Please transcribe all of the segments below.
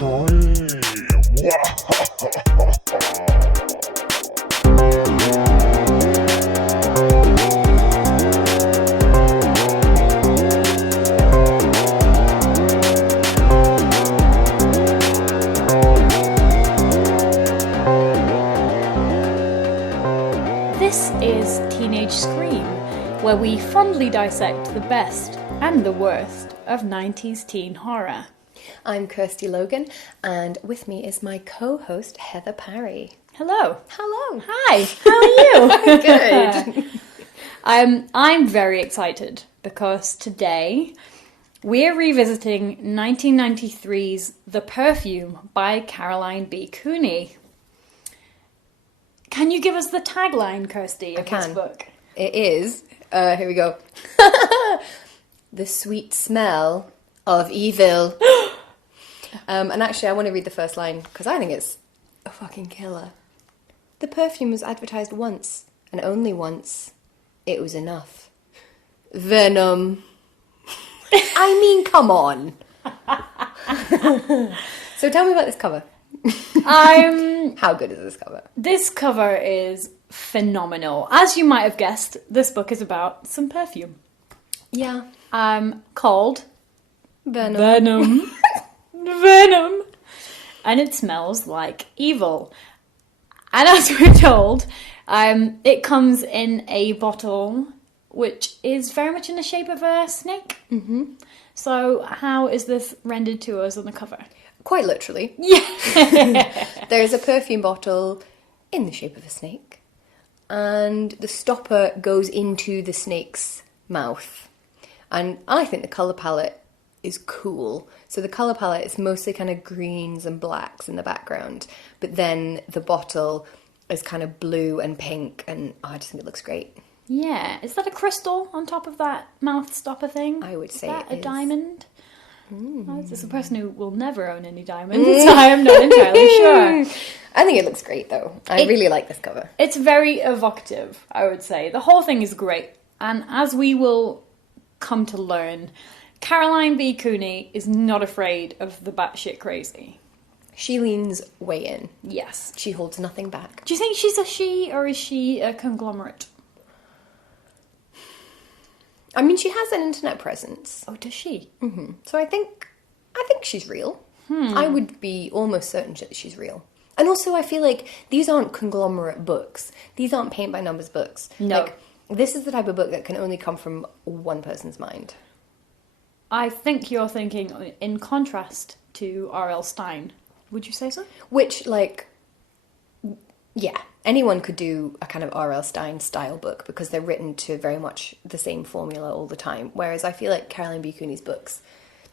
This is Teenage Scream, where we fondly dissect the best and the worst of 90s teen horror. I'm Kirsty Logan, and with me is my co-host Heather Parry. Hello. Hello. Hi. How are you? Good. I'm very excited because today we're revisiting 1993's The Perfume by Caroline B. Cooney. Can you give us the tagline, Kirsty, of this book? It is, here we go. The sweet smell of evil. And actually, I want to read the first line because I think it's a fucking killer. The perfume was advertised once, and only once. It was enough. Venom. I mean, come on. So tell me about this cover. How good is this cover? This cover is phenomenal. As you might have guessed, this book is about some perfume. Yeah. Called Venom. Venom. And it smells like evil. And as we're told, it comes in a bottle which is very much in the shape of a snake. Mm-hmm. So how is this rendered to us on the cover? Quite literally. Yeah. There's a perfume bottle in the shape of a snake, and the stopper goes into the snake's mouth. And I think the colour palette is cool. So the colour palette is mostly kind of greens and blacks in the background, but then the bottle is kind of blue and pink, and I just think it looks great. Yeah. Is that a crystal on top of that mouth stopper thing? I would say is that it a is. Diamond? This is a person who will never own any diamonds, so I am not entirely sure. I think it looks great, though. I really like this cover. It's very evocative, I would say. The whole thing is great. And as we will come to learn, Caroline B. Cooney is not afraid of the batshit crazy. She leans way in. Yes. She holds nothing back. Do you think she's a she, or is she a conglomerate? I mean, she has an internet presence. Oh, does she? Mm-hmm. So I think she's real. I would be almost certain that she's real. And also, I feel like these aren't conglomerate books. These aren't paint-by-numbers books. No. Like, this is the type of book that can only come from one person's mind. I think you're thinking in contrast to R.L. Stine. Would you say so? Which, like, yeah, anyone could do a kind of R.L. Stine style book because they're written to very much the same formula all the time. Whereas I feel like Caroline B. Cooney's books,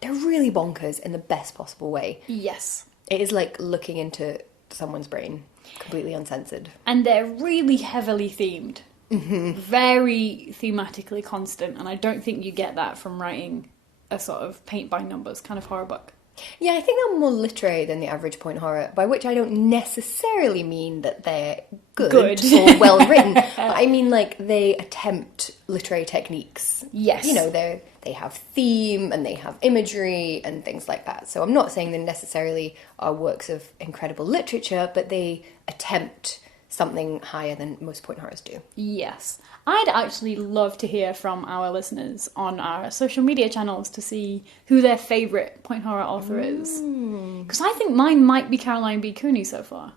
they're really bonkers in the best possible way. Yes. It is like looking into someone's brain, completely uncensored. And they're really heavily themed. Mm-hmm. Very thematically constant, and I don't think you get that from writing a sort of paint-by-numbers kind of horror book. Yeah, I think they're more literary than the average point horror, by which I don't necessarily mean that they're good. Or well written, but I mean like they attempt literary techniques. Yes. You know, they have theme and they have imagery and things like that. So I'm not saying they necessarily are works of incredible literature, but they attempt something higher than most point horrors do. Yes. I'd actually love to hear from our listeners on our social media channels to see who their favourite point horror author is. Because I think mine might be Caroline B. Cooney so far.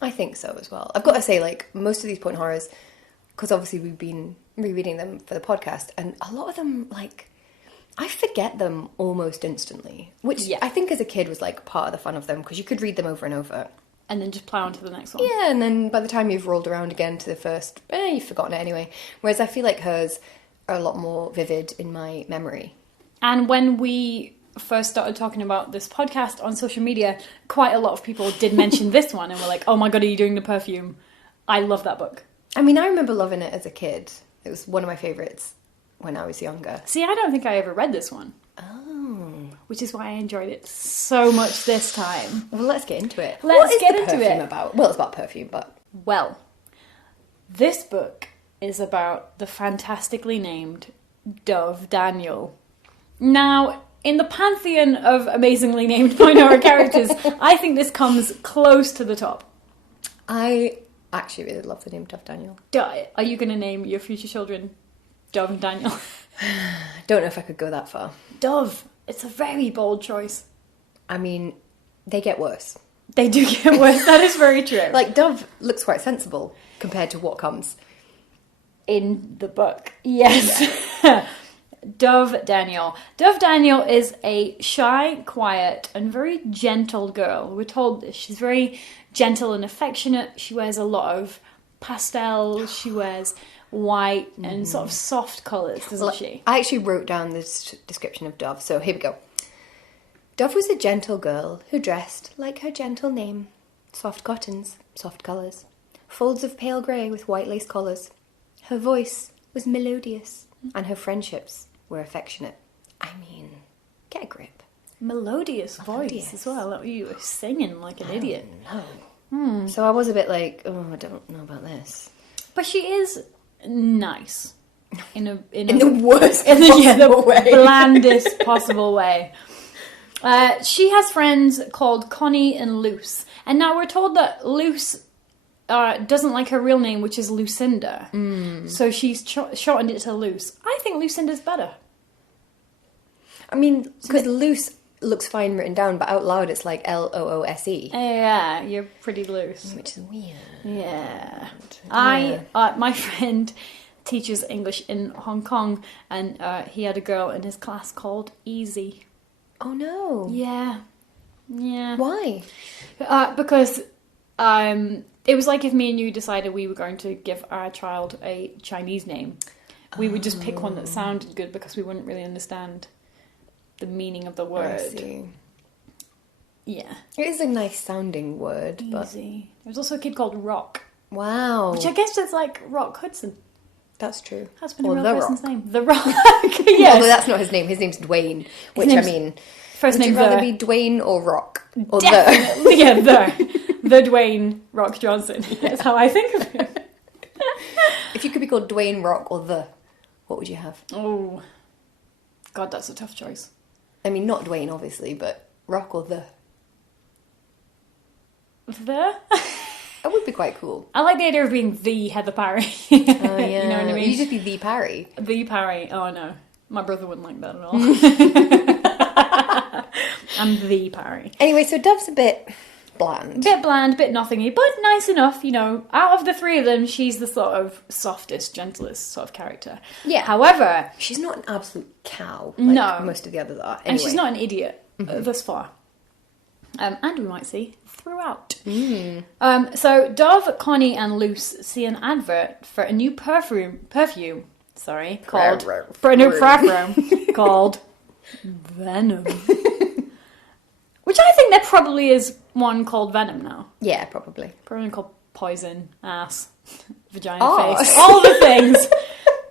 I think so as well. I've got to say, like, most of these point horrors, because obviously we've been rereading them for the podcast, and a lot of them, like, I forget them almost instantly, which I think as a kid was, like, part of the fun of them, because you could read them over and over. And then just plough on to the next one. Yeah, and then by the time you've rolled around again to the first, you've forgotten it anyway. Whereas I feel like hers are a lot more vivid in my memory. And when we first started talking about this podcast on social media, quite a lot of people did mention this one and were like, oh my god, are you doing The Perfume? I love that book. I mean, I remember loving it as a kid. It was one of my favourites when I was younger. See, I don't think I ever read this one. Oh. Which is why I enjoyed it so much this time. Well, let's get into it. Let's get The into Perfume it. About? Well, it's about perfume, but... Well, this book is about the fantastically named Dove Daniel. Now, in the pantheon of amazingly named minor characters, I think this comes close to the top. I actually really love the name Dove Daniel. Are you going to name your future children Dove and Daniel? I don't know if I could go that far. Dove. It's a very bold choice. I mean, they get worse. They do get worse. That is very true. Like, Dove looks quite sensible compared to what comes in the book. Yes. Dove Daniel. Dove Daniel is a shy, quiet, and very gentle girl. We're told this. She's very gentle and affectionate. She wears a lot of pastels. She wears white and sort of soft colours, doesn't she? I actually wrote down this description of Dove, so here we go. Dove was a gentle girl who dressed like her gentle name. Soft cottons, soft colours, folds of pale grey with white lace collars. Her voice was melodious, and her friendships were affectionate. I mean, get a grip. Melodious voice as well. You were singing like an idiot. No. So I was a bit like, oh, I don't know about this. But she is nice. In the worst the way. Blandest possible way. She has friends called Connie and Luce. And now we're told that Luce doesn't like her real name, which is Lucinda. So she's shortened it to Luce. I think Lucinda's better. I mean, because Luce looks fine written down, but out loud it's like Loose. Yeah, you're pretty loose. Which is weird. Yeah. My friend teaches English in Hong Kong, and he had a girl in his class called Easy. Oh no. Yeah. Why? Because it was like if me and you decided we were going to give our child a Chinese name. We would just pick one that sounded good because we wouldn't really understand the meaning of the word. I see. Yeah. It is a nice sounding word, Easy. but... There's also a kid called Rock. Wow. Which I guess is like Rock Hudson. That's true. That's been a real person's name. The Rock. Yes. Although that's not his name. His name's Dwayne. Which, I mean... First would name you rather be Dwayne or Rock? Or Definitely. Yeah, the Dwayne Rock Johnson. That's how I think of him. If you could be called Dwayne Rock or what would you have? Oh. God, that's a tough choice. I mean, not Dwayne, obviously, but Rock or The? That would be quite cool. I like the idea of being the Heather Parry. Oh, yeah. You know what I mean? You just be the Parry. The Parry. Oh, no. My brother wouldn't like that at all. I'm the Parry. Anyway, so Dove's a bit bland. Bit bland, bit nothingy, but nice enough, you know. Out of the three of them, she's the sort of softest, gentlest sort of character. Yeah. However... She's not an absolute cow like no. most of the others are. Anyway. And she's not an idiot thus far. And we might see throughout. So Dove, Connie and Luce see an advert for a new perfume called called Venom. Which I think there probably is one called Venom now. Yeah, probably. Probably called Poison, Ass, Vagina, Oh. Face, all the things.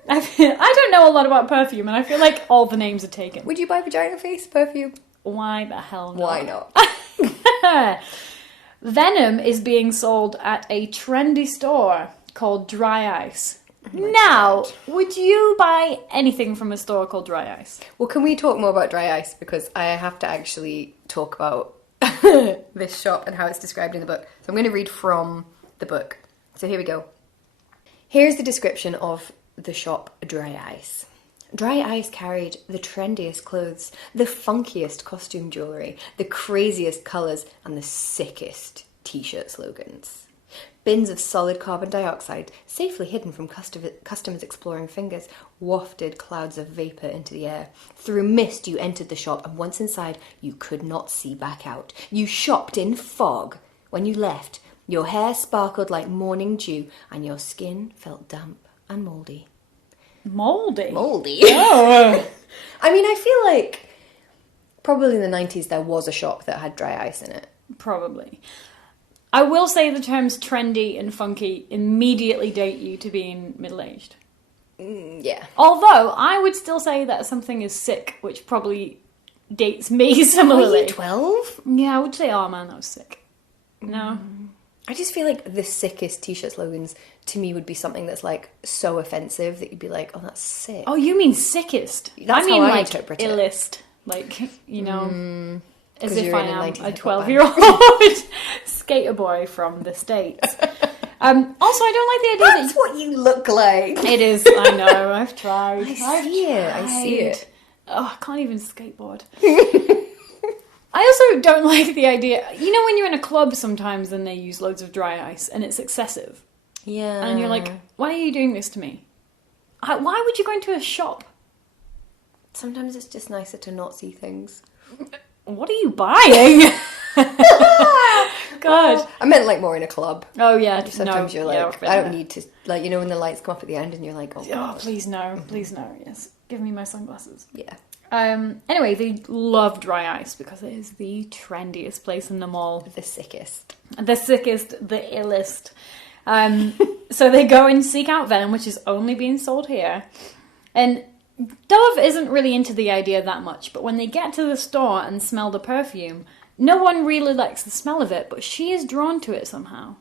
I don't know a lot about perfume, and I feel like all the names are taken. Would you buy vagina face perfume? Why the hell not? Why not? Venom is being sold at a trendy store called Dry Ice. Now, would you buy anything from a store called Dry Ice? Well, can we talk more about Dry Ice? Because I have to actually talk about this shop and how it's described in the book. So I'm going to read from the book. So here we go. Here's the description of the shop Dry Ice. Dry Ice carried the trendiest clothes, the funkiest costume jewellery, the craziest colours, and the sickest t-shirt slogans. Bins of solid carbon dioxide, safely hidden from customers' exploring fingers, wafted clouds of vapour into the air. Through mist you entered the shop, and once inside, you could not see back out. You shopped in fog. When you left, your hair sparkled like morning dew, and your skin felt damp and mouldy. Mouldy? Oh. I mean, I feel like probably in the 90s there was a shop that had Dry Ice in it. Probably. I will say the terms trendy and funky immediately date you to being middle-aged. Yeah. Although, I would still say that something is sick, which probably dates me similarly. Are you 12? Yeah, I would say, oh man, that was sick. No. I just feel like the sickest t-shirt slogans to me would be something that's like so offensive that you'd be like, oh, that's sick. Oh, you mean sickest? That's I mean how I like interpret it. illest. Like, you know, as 'cause if you're I in a am 90s a hip-hop 12-year-old skater boy from the States. Also, I don't like the idea That's what you look like. It is, I know, I've tried. I see it. Oh, I can't even skateboard. I also don't like the idea, you know when you're in a club sometimes and they use loads of dry ice and it's excessive? Yeah. And you're like, why are you doing this to me? Why would you go into a shop? Sometimes it's just nicer to not see things. What are you buying? God. I meant like more in a club. Oh yeah, Sometimes you're like, I don't need to, like, you know when the lights come up at the end and you're like, oh Oh, God. please no, yes. Give me my sunglasses. Yeah. Anyway, they love dry ice because it is the trendiest place in the mall. The sickest. The sickest, the illest. So they go and seek out Venom, which is only being sold here. And Dove isn't really into the idea that much, but when they get to the store and smell the perfume, no one really likes the smell of it, but she is drawn to it somehow.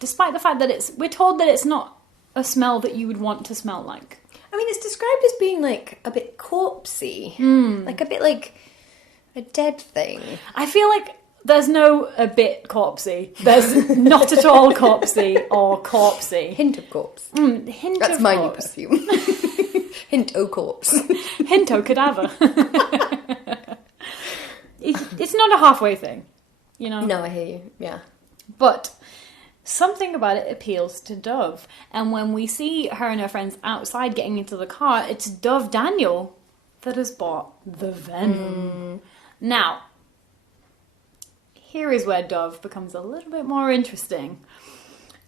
Despite the fact that we're told that it's not a smell that you would want to smell like. I mean, it's described as being like a bit corpsey. Like a bit like a dead thing. I feel like there's no a bit corpsey. There's not at all corpsey or corpsey. Hint of corpse. Hint That's of my corpse. new perfume. Hint o corpse. Hint o cadaver. It's not a halfway thing, you know? No, I hear you. Yeah. But something about it appeals to Dove. And when we see her and her friends outside getting into the car, it's Dove Daniel that has bought the Venom. Now, here is where Dove becomes a little bit more interesting.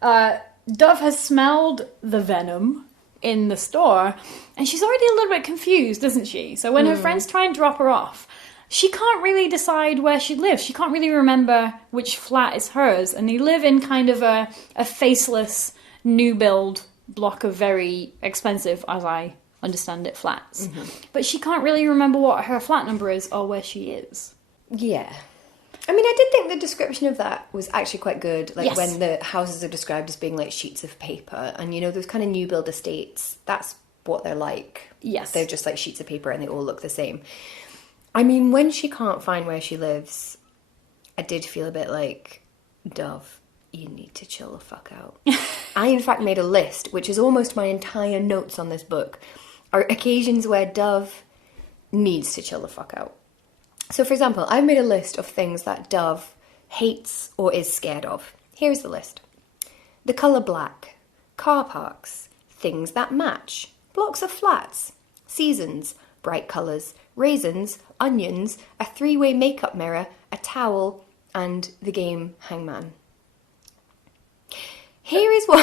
Dove has smelled the Venom in the store, and she's already a little bit confused, isn't she? So when her friends try and drop her off, she can't really decide where she lives. She can't really remember which flat is hers, and they live in kind of a faceless, new build block of very expensive, as I understand it, flats. But she can't really remember what her flat number is or where she is. Yeah. I mean, I did think the description of that was actually quite good. Like, Yes. when the houses are described as being like sheets of paper. And, you know, those kind of new build estates, that's what they're like. Yes. They're just like sheets of paper and they all look the same. I mean, when she can't find where she lives, I did feel a bit like, Dove, you need to chill the fuck out. I, in fact, made a list, which is almost my entire notes on this book, are occasions where Dove needs to chill the fuck out. So, for example, I've made a list of things that Dove hates or is scared of. Here's the list. The colour black, car parks, things that match, blocks of flats, seasons, bright colours, raisins, onions, a three-way makeup mirror, a towel, and the game Hangman. Here is what...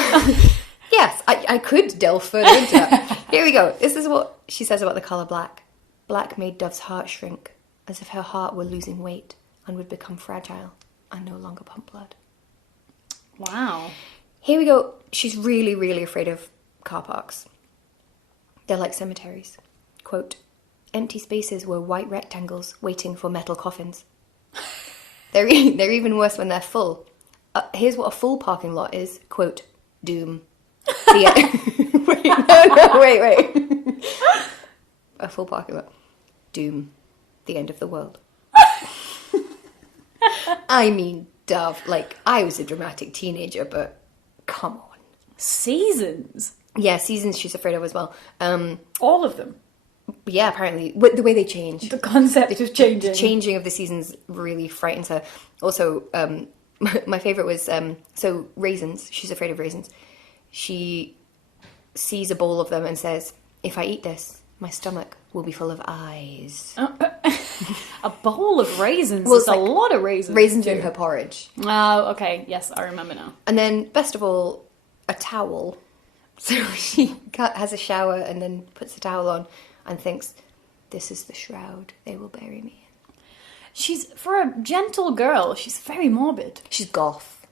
Yes, I could delve further into that. Here we go. This is what she says about the colour black. Black made Dove's heart shrink, as if her heart were losing weight and would become fragile and no longer pump blood. Wow. Here we go. She's really, really afraid of car parks. They're like cemeteries. Quote, empty spaces were white rectangles waiting for metal coffins. They're even worse when they're full. Here's what a full parking lot is. Quote, doom. Wait. A full parking lot. Doom. The end of the world. I mean, Dove, like, I was a dramatic teenager, but come on. Seasons? Yeah, seasons she's afraid of as well. All of them? Yeah, apparently. The way they change. The concept of changing. The changing of the seasons really frightens her. Also, my favourite was, so raisins. She's afraid of raisins. She sees a bowl of them and says, if I eat this, my stomach will be full of eyes. A bowl of raisins? Well, There's it's like a lot of raisins. Raisins in her porridge. Oh, okay. Yes, I remember now. And then, best of all, a towel. So she has a shower and then puts the towel on and thinks, this is the shroud they will bury me in. For a gentle girl, she's very morbid. She's goth.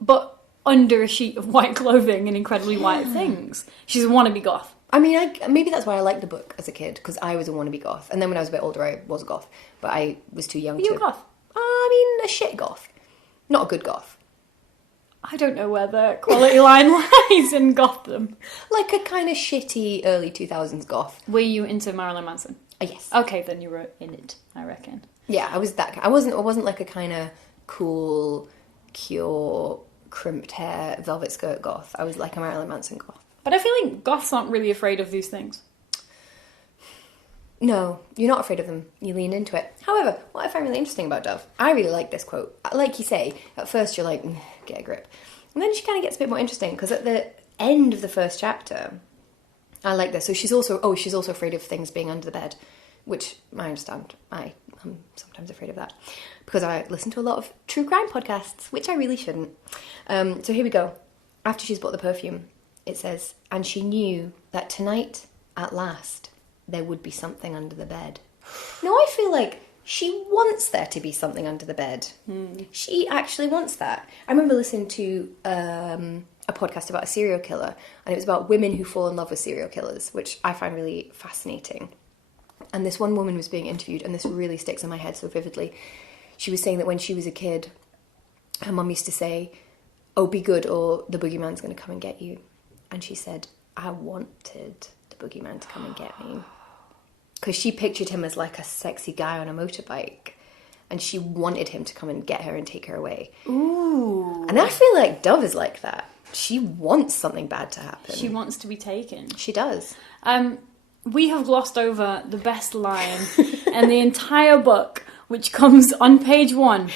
But under a sheet of white clothing and incredibly white things. She's a wannabe goth. I mean, maybe that's why I liked the book as a kid, because I was a wannabe goth. And then when I was a bit older, I was a goth. But I was too young Were you a goth? I mean, a shit goth. Not a good goth. I don't know where the quality line lies in Gotham. Like a kind of shitty early 2000s goth. Were you into Marilyn Manson? Yes. Okay, then you were in it, I reckon. Yeah, I was that. I wasn't like a kind of cool, cure, crimped hair, velvet skirt goth. I was like a Marilyn Manson goth. But I feel like goths aren't really afraid of these things. No, you're not afraid of them. You lean into it. However, what I find really interesting about Dove, I really like this quote. Like you say, at first you're like, get a grip. And then she kind of gets a bit more interesting, because at the end of the first chapter, I like this. So she's also afraid of things being under the bed, which I understand. I'm sometimes afraid of that, because I listen to a lot of true crime podcasts, which I really shouldn't. So here we go. After she's bought the perfume, it says, and she knew that tonight, at last, there would be something under the bed. Now, I feel like she wants there to be something under the bed. She actually wants that. I remember listening to a podcast about a serial killer, and it was about women who fall in love with serial killers, which I find really fascinating. And this one woman was being interviewed, and this really sticks in my head so vividly. She was saying that when she was a kid, her mum used to say, oh, be good or the boogeyman's going to come and get you. And she said, I wanted the boogeyman to come and get me. Because she pictured him as like a sexy guy on a motorbike. And she wanted him to come and get her and take her away. Ooh. And I feel like Dove is like that. She wants something bad to happen. She wants to be taken. She does. We have glossed over the best line in the entire book, which comes on page 1.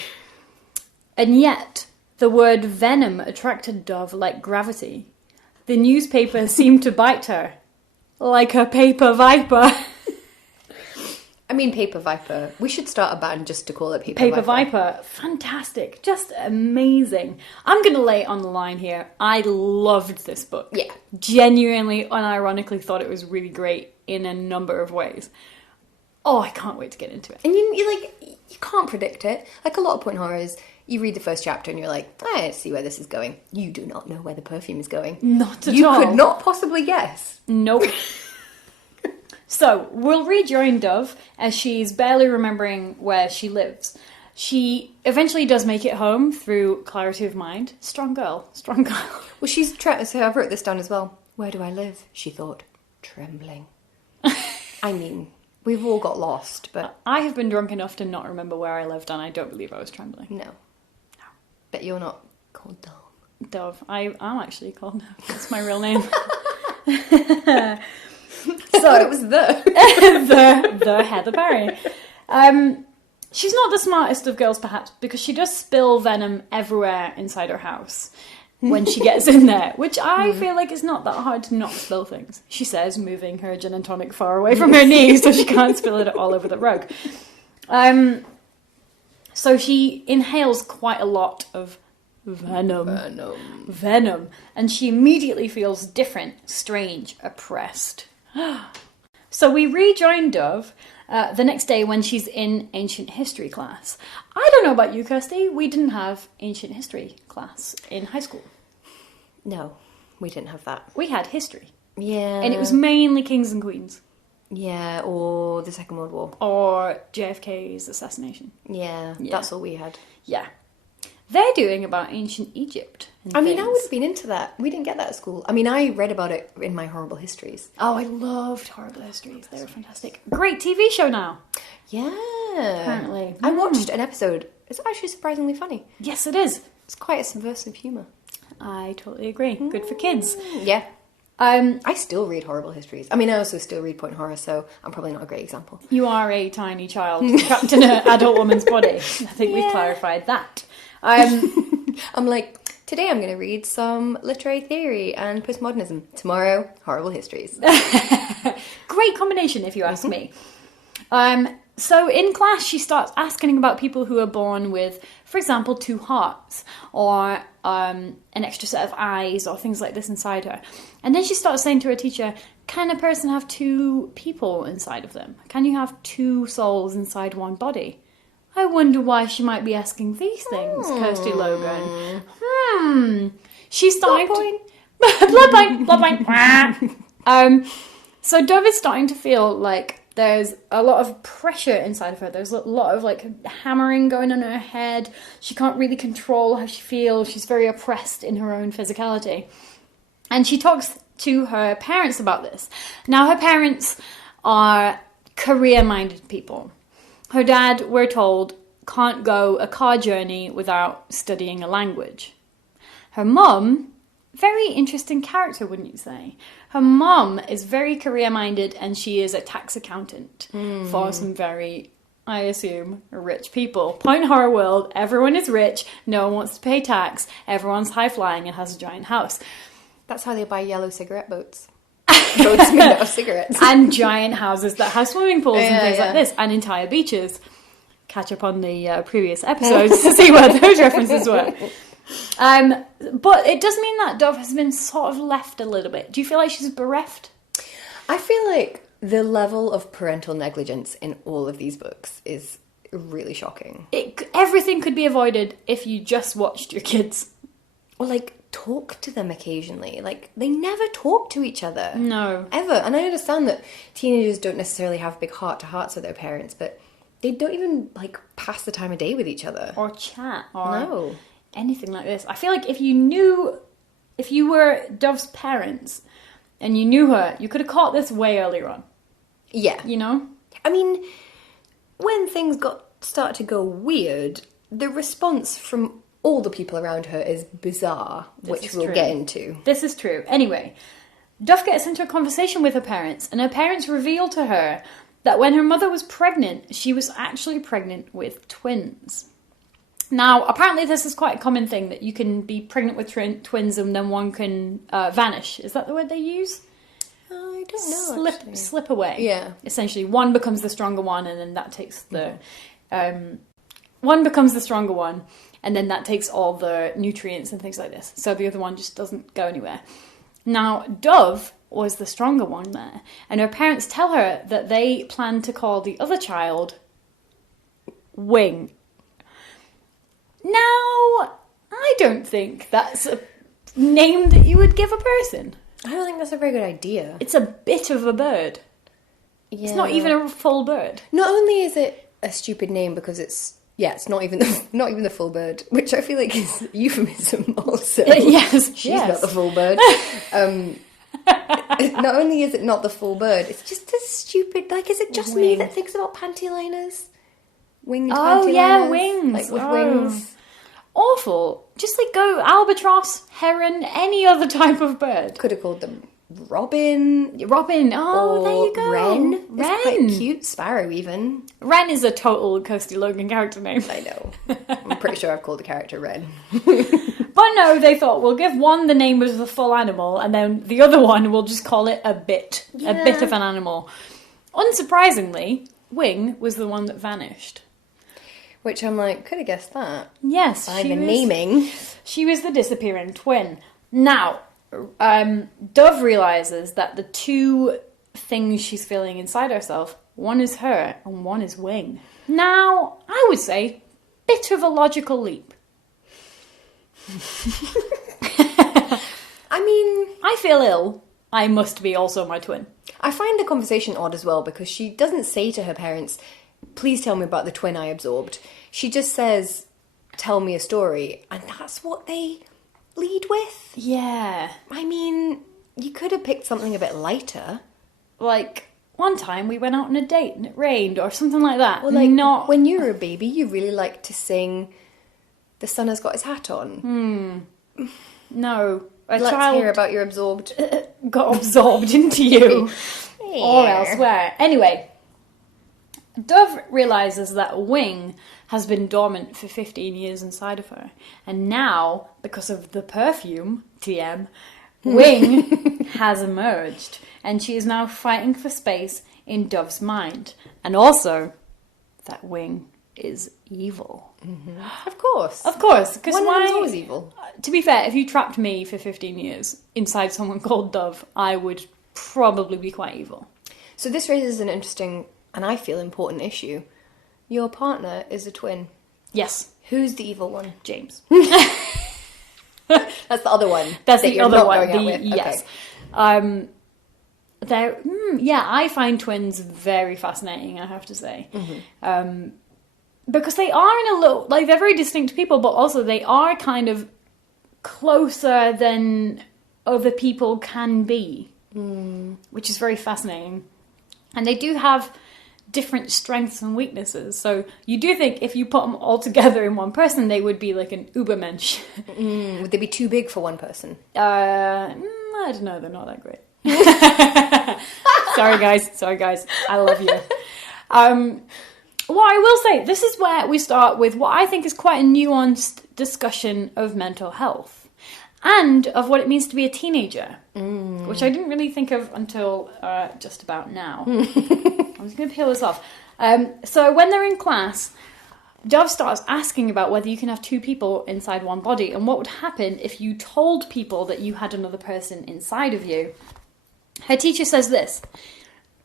And yet, the word venom attracted Dove like gravity. The newspaper seemed to bite her, like a paper viper. I mean, Paper Viper. We should start a band just to call it Paper Viper. Fantastic. Just amazing. I'm going to lay it on the line here. I loved this book. Yeah. Genuinely, unironically thought it was really great in a number of ways. Oh, I can't wait to get into it. And you can't predict it. Like a lot of point horrors, you read the first chapter and you're like, I see where this is going. You do not know where the perfume is going. Not at all. You could not possibly guess. Nope. So, we'll rejoin Dove as she's barely remembering where she lives. She eventually does make it home through clarity of mind. Strong girl. Strong girl. Well, she's trying. So I wrote this down as well. Where do I live? She thought, trembling. I mean, we've all got lost, but I have been drunk enough to not remember where I lived, and I don't believe I was trembling. no. But you're not called Dove. Dove. I'm actually called Dove. That's my real name. So it was the Heather Parry. She's not the smartest of girls, perhaps, because she does spill venom everywhere inside her house when she gets in there, which I feel like it's not that hard to not spill things. She says, moving her gin and tonic far away from her knees so she can't spill it all over the rug. So she inhales quite a lot of venom, and she immediately feels different, strange, oppressed. So we rejoin Dove the next day when she's in ancient history class. I don't know about you, Kirsty. We didn't have ancient history class in high school. No, we didn't have that. We had history. Yeah. And it was mainly kings and queens. Yeah, or the Second World War. Or JFK's assassination. Yeah, that's all we had. Yeah. They're doing about ancient Egypt. I mean, I would have been into that. We didn't get that at school. I mean, I read about it in my horrible histories. Oh, I loved horrible histories. They were fantastic. Great TV show now. Yeah. Apparently. I watched an episode. It's actually surprisingly funny. Yes, it is. It's quite a subversive humour. I totally agree. Good for kids. Yeah. I still read horrible histories. I mean, I also still read point horror, so I'm probably not a great example. You are a tiny child trapped in an adult woman's body. I think we've clarified that. I'm like, today I'm going to read some literary theory and postmodernism. Tomorrow, horrible histories. Great combination, if you ask me. So in class, she starts asking about people who are born with, for example, 2 hearts, or an extra set of eyes, or things like this inside her. And then she starts saying to her teacher, can a person have 2 people inside of them? Can you have 2 souls inside one body? I wonder why she might be asking these things, Kirsty Logan. She's starting to... Blood point. So Dove is starting to feel like there's a lot of pressure inside of her. There's a lot of like hammering going on in her head. She can't really control how she feels. She's very oppressed in her own physicality. And she talks to her parents about this. Now her parents are career-minded people. Her dad, we're told, can't go a car journey without studying a language. Her mum, very interesting character, wouldn't you say? Her mum is very career-minded and she is a tax accountant for some very, I assume, rich people. Point horror world, everyone is rich, no one wants to pay tax, everyone's high-flying and has a giant house. That's how they buy yellow cigarette boats. Boats made out of cigarettes. And giant houses that have swimming pools and things like this, and entire beaches. Catch up on the previous episodes to see where those references were. But it does mean that Dove has been sort of left a little bit. Do you feel like she's bereft? I feel like the level of parental negligence in all of these books is really shocking. Everything could be avoided if you just watched your kids. Or, like, talk to them occasionally. Like, they never talk to each other. No. Ever. And I understand that teenagers don't necessarily have big heart-to-hearts with their parents, but they don't even, like, pass the time of day with each other. Or chat. Or no. Anything like this. I feel like if you were Dove's parents and you knew her, you could have caught this way earlier on. Yeah. You know? I mean, when things start to go weird, the response from all the people around her is bizarre, which we'll get into. This is true. Anyway, Duff gets into a conversation with her parents, and her parents reveal to her that when her mother was pregnant, she was actually pregnant with twins. Now, apparently this is quite a common thing, that you can be pregnant with twins and then one can vanish. Is that the word they use? I don't know. Slip away. Yeah. Essentially, one becomes the stronger one, and then that takes the... one becomes the stronger one, and then that takes all the nutrients and things like this. So the other one just doesn't go anywhere. Now, Dove was the stronger one there, and her parents tell her that they plan to call the other child Wing. Now, I don't think that's a name that you would give a person. I don't think that's a very good idea. It's a bit of a bird. Yeah. It's not even a full bird. Not only is it a stupid name because it's not even the full bird, which I feel like is a euphemism also. Yes, she's not the full bird. Not only is it not the full bird, it's just a stupid. Like, is it just me that thinks about panty liners? Winged panty liners? Yeah, wings. Like with wings. Awful. Just like go albatross, heron, any other type of bird. Could have called them Robin. Robin. Oh, there you go. Wren. Wren. It's quite cute. Sparrow, even. Wren is a total Kirsty Logan character name. I know. I'm pretty sure I've called the character Wren. But no, they thought we'll give one the name of the full animal, and then the other one we'll just call it a bit of an animal. Unsurprisingly, Wing was the one that vanished. Which I'm like, could have guessed that. Yes, by the naming. She was the disappearing twin. Now, Dove realizes that the two things she's feeling inside herself, one is her and one is Wing. Now, I would say, bit of a logical leap. I mean, I feel ill. I must be also my twin. I find the conversation odd as well because she doesn't say to her parents, please tell me about the twin I absorbed. She just says, tell me a story. And that's what they lead with. Yeah. I mean, you could have picked something a bit lighter. Like, one time we went out on a date and it rained or something like that. Or like, when you were a baby, you really liked to sing The Sun Has Got His Hat On. No. Let's hear about your absorbed... got absorbed into you. Or elsewhere. Anyway, Dove realises that Wing has been dormant for 15 years inside of her. And now, because of the perfume, TM, Wing has emerged. And she is now fighting for space in Dove's mind. And also, that Wing is evil. Mm-hmm. Of course. Of course. Because one of them's always evil. To be fair, if you trapped me for 15 years inside someone called Dove, I would probably be quite evil. So this raises an interesting, and I feel important issue. Your partner is a twin. Yes. Who's the evil one? James. That's the other one. That's that the you're other not one. Going out with. Yes. Okay. I find twins very fascinating, I have to say. Mm-hmm. Because they are in a little, like, they're very distinct people, but also they are kind of closer than other people can be, which is very fascinating. And they do have different strengths and weaknesses. So you do think if you put them all together in one person, they would be like an Ubermensch. Would they be too big for one person? I don't know. They're not that great. Sorry guys. I love you. What I will say, this is where we start with what I think is quite a nuanced discussion of mental health and of what it means to be a teenager, which I didn't really think of until just about now. I was going to peel this off. So when they're in class, Dove starts asking about whether you can have two people inside one body and what would happen if you told people that you had another person inside of you. Her teacher says this: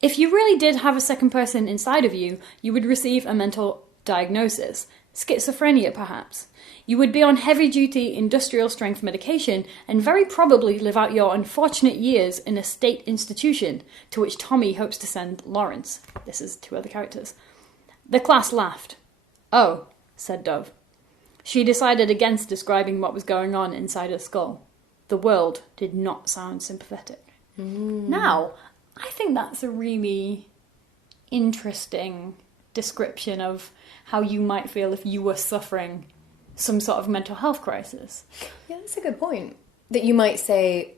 if you really did have a second person inside of you, you would receive a mental diagnosis, schizophrenia perhaps. You would be on heavy-duty industrial-strength medication and very probably live out your unfortunate years in a state institution, to which Tommy hopes to send Lawrence. This is two other characters. The class laughed. Oh, said Dove. She decided against describing what was going on inside her skull. The world did not sound sympathetic. Now, I think that's a really interesting description of how you might feel if you were suffering some sort of mental health crisis. Yeah, that's a good point. That you might say,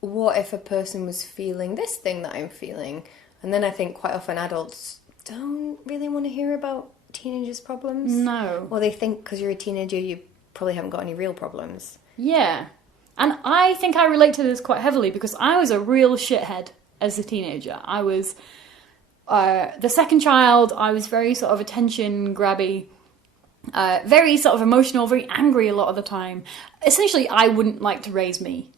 what if a person was feeling this thing that I'm feeling? And then I think quite often adults don't really want to hear about teenagers' problems. No. Or they think because you're a teenager, you probably haven't got any real problems. Yeah. And I think I relate to this quite heavily because I was a real shithead as a teenager. I was the second child. I was very sort of attention grabby, very sort of emotional, very angry a lot of the time. Essentially, I wouldn't like to raise me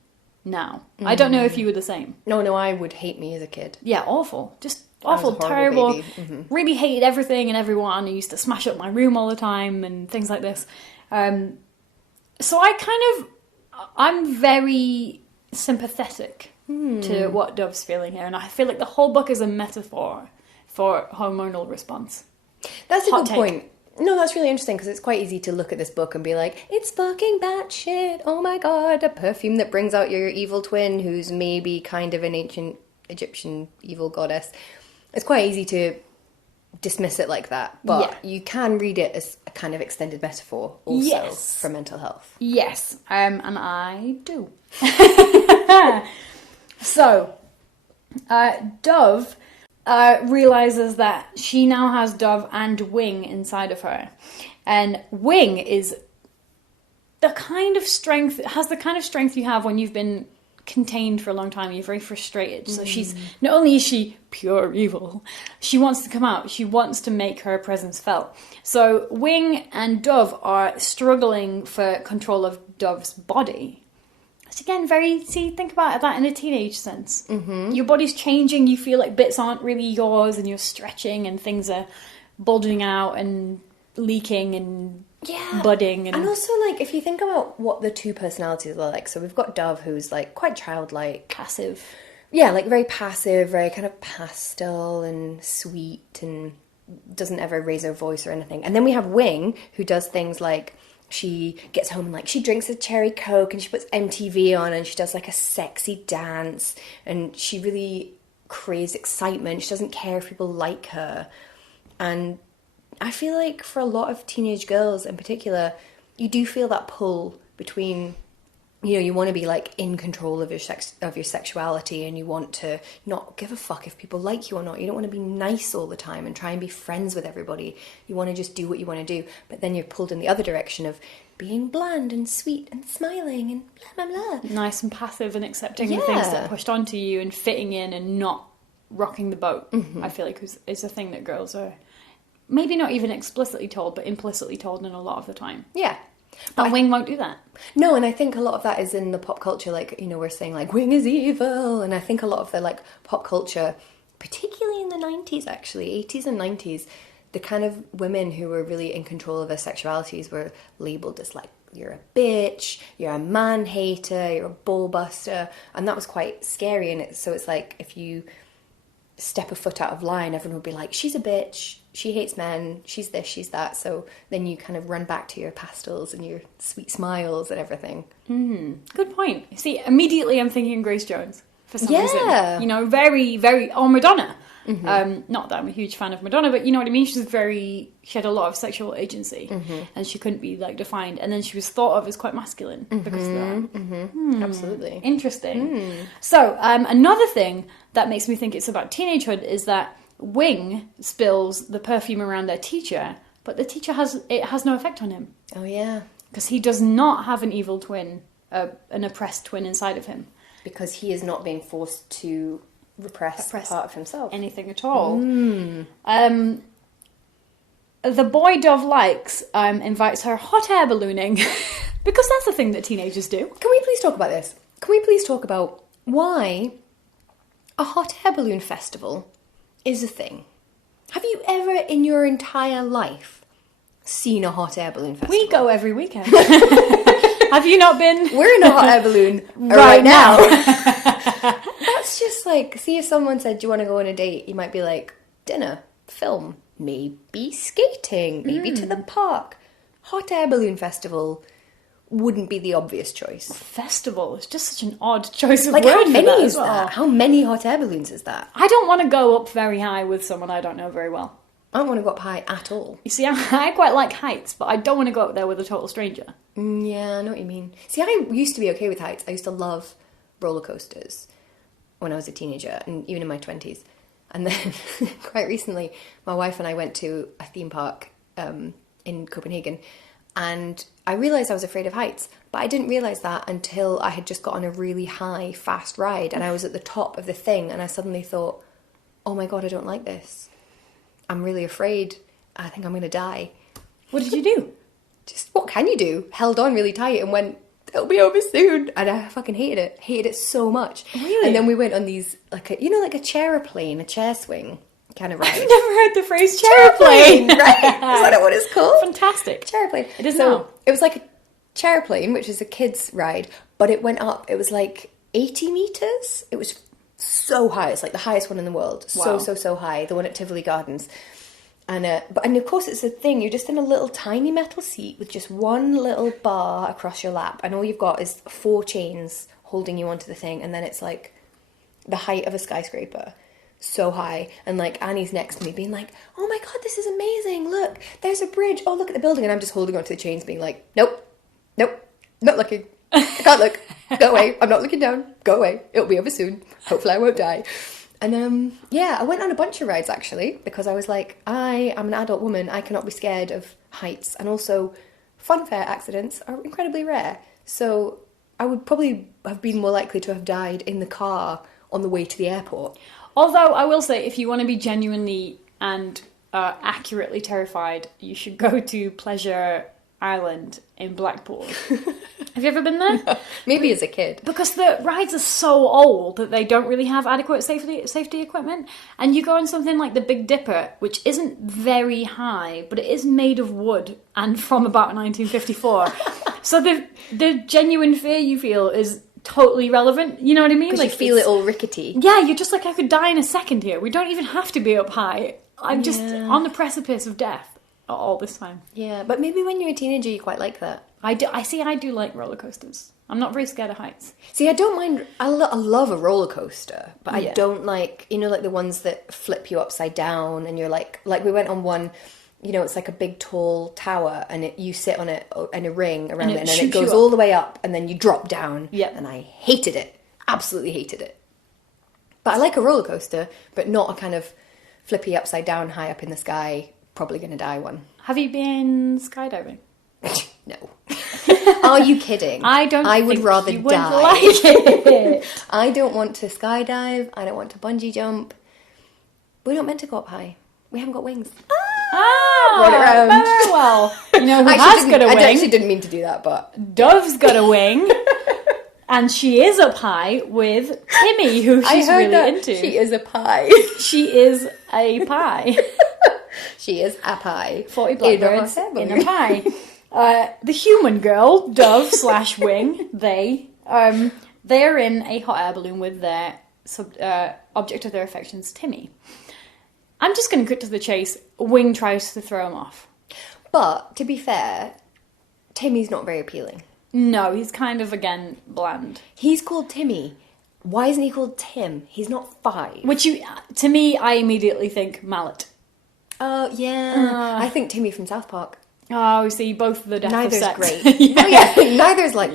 now. I don't know if you were the same. No, I would hate me as a kid. Yeah, awful. Just I was awful, a horrible terrible. baby. Mm-hmm. Really hated everything and everyone. I used to smash up my room all the time and things like this. So I'm very sympathetic to what Dove's feeling here. And I feel like the whole book is a metaphor for hormonal response. That's a Hot good take. point. No, that's really interesting because it's quite easy to look at this book and be like, it's fucking batshit. Oh my god, a perfume that brings out your evil twin who's maybe kind of an ancient Egyptian evil goddess. It's quite easy to dismiss it like that, but you can read it as a kind of extended metaphor also for mental health. Yes, and I do. So, Dove realizes that she now has Dove and Wing inside of her. And Wing is the kind of strength, has the kind of strength you have when you've been contained for a long time. You're very frustrated. So she's, not only is she pure evil, she wants to come out. She wants to make her presence felt. So Wing and Dove are struggling for control of Dove's body. It's again think about that in a teenage sense. Your body's changing, you feel like bits aren't really yours and you're stretching and things are bulging out and leaking and budding. And also, like, if you think about what the two personalities are like, so we've got Dove, who's, like, quite childlike. passive. Yeah, like, very passive, very kind of pastel and sweet and doesn't ever raise her voice or anything. And then we have Wing, who does things like she gets home and, like, she drinks a cherry Coke and she puts MTV on and she does, like, a sexy dance and she really craves excitement. She doesn't care if people like her. And I feel like for a lot of teenage girls in particular, you do feel that pull between, you know, you want to be like in control of your sexuality and you want to not give a fuck if people like you or not. You don't want to be nice all the time and try and be friends with everybody. You want to just do what you want to do. But then you're pulled in the other direction of being bland and sweet and smiling and blah, blah, blah. Nice and passive and accepting the things that are pushed onto you and fitting in and not rocking the boat. I feel like is a thing that girls are maybe not even explicitly told, but implicitly told in a lot of the time. Yeah. But Wing won't do that. No, and I think a lot of that is in the pop culture, like, you know, we're saying, like, Wing is evil, and I think a lot of the, like, pop culture, particularly in the 90s, actually, 80s and 90s, the kind of women who were really in control of their sexualities were labelled as, like, you're a bitch, you're a man-hater, you're a ball-buster, and that was quite scary, and so it's like, if you step a foot out of line, everyone would be like, she's a bitch, she hates men, she's this, she's that. So then you kind of run back to your pastels and your sweet smiles and everything. Good point. See, immediately I'm thinking Grace Jones for some reason. Yeah. You know, very, very, or Madonna. Not that I'm a huge fan of Madonna, but you know what I mean? She had a lot of sexual agency, and she couldn't be like defined. And then she was thought of as quite masculine because of that. Absolutely. Interesting. So another thing that makes me think it's about teenagehood is that Wing spills the perfume around their teacher, but the teacher has no effect on him. Oh, yeah. Because he does not have an evil twin, an oppressed twin inside of him. Because he is not being forced to repress part of himself. Anything at all. The boy Dove likes invites her hot air ballooning. Because that's the thing that teenagers do. Can we please talk about this? Can we please talk about why a hot air balloon festival is a thing? Have you ever in your entire life seen a hot air balloon festival? We go every weekend. Have you not been? We're in a hot air balloon right now. That's just like, see if someone said, do you want to go on a date? You might be like, dinner, film, maybe skating, maybe to the park. Hot air balloon festival wouldn't be the obvious choice. Festival is just such an odd choice of like, word how many for that is as well. that? How many hot air balloons is that? I don't want to go up very high with someone I don't know very well. I don't want to go up high at all. You see, I quite like heights, but I don't want to go up there with a total stranger. Yeah, I know what you mean. See, I used to be okay with heights. I used to love roller coasters when I was a teenager and even in my 20s. And then quite recently, my wife and I went to a theme park in Copenhagen, and I realised I was afraid of heights, but I didn't realise that until I had just got on a really high, fast ride, and I was at the top of the thing, and I suddenly thought, oh my God, I don't like this. I'm really afraid. I think I'm going to die. What did you do? Just, what can you do? Held on really tight and went, it'll be over soon. And I fucking hated it. Hated it so much. Really? And then we went on these, like a chair-a-plane, a chair swing kind of ride. I've never heard the phrase chair-a-plane. Right? Is that what it's called? Fantastic. Chair-a-plane. It is so now. It was like a chair-a-plane, which is a kid's ride, but it went up. It was like 80 metres. It was so high. It's like the highest one in the world. Wow. So high. The one at Tivoli Gardens. And of course it's a thing, you're just in a little tiny metal seat with just one little bar across your lap, and all you've got is 4 chains holding you onto the thing, and then it's like the height of a skyscraper, so high, and like Annie's next to me being like, oh my God, this is amazing, look, there's a bridge, oh look at the building, and I'm just holding onto the chains being like, nope, not looking, I can't look, go away, I'm not looking down, go away, it'll be over soon, hopefully I won't die. And I went on a bunch of rides actually, because I was like, I am an adult woman, I cannot be scared of heights. And also, funfair accidents are incredibly rare. So I would probably have been more likely to have died in the car on the way to the airport. Although, I will say, if you want to be genuinely and accurately terrified, you should go to Pleasure Island in Blackpool. Have you ever been there? No, maybe as a kid. Because the rides are so old that they don't really have adequate safety equipment. And you go on something like the Big Dipper, which isn't very high, but it is made of wood and from about 1954. So the genuine fear you feel is totally relevant. You know what I mean? Because like, you feel it all rickety. Yeah, you're just like, I could die in a second here. We don't even have to be up high. I'm just on the precipice of death all this time. Yeah, but maybe when you're a teenager you quite like that. I do like roller coasters. I'm not very scared of heights. See, I don't mind, I love a roller coaster, but Yeah. I don't like, like the ones that flip you upside down and you're like we went on one, it's like a big tall tower and you sit on it in a ring around it and then it goes all the way up and then you drop down. Yeah. And I hated it. Absolutely hated it. But I like a roller coaster, but not a kind of flippy upside down high up in the sky, probably going to die one. Have you been skydiving? No. Are you kidding? I would rather you would die. like it. I don't want to skydive. I don't want to bungee jump. We're not meant to go up high. We haven't got wings. Brought it round. Very well. You know who I has got a I wing? actually didn't mean to do that, but Dove's got a wing. And she is up high with Timmy, who she's really into. She is a pie. She is a pie. She is a pie. 40 blackbirds in a pie. The human girl, Dove / Wing, they're in a hot air balloon with their object of their affections, Timmy. I'm just going to cut to the chase. Wing tries to throw him off. But, to be fair, Timmy's not very appealing. No, he's kind of, again, bland. He's called Timmy. Why isn't he called Tim? He's not 5. Which to me, I immediately think mallet. Oh, yeah. I think Timmy from South Park. Oh, see, both the death Neither's of sex. great. Yeah. Oh, yeah. Neither's like,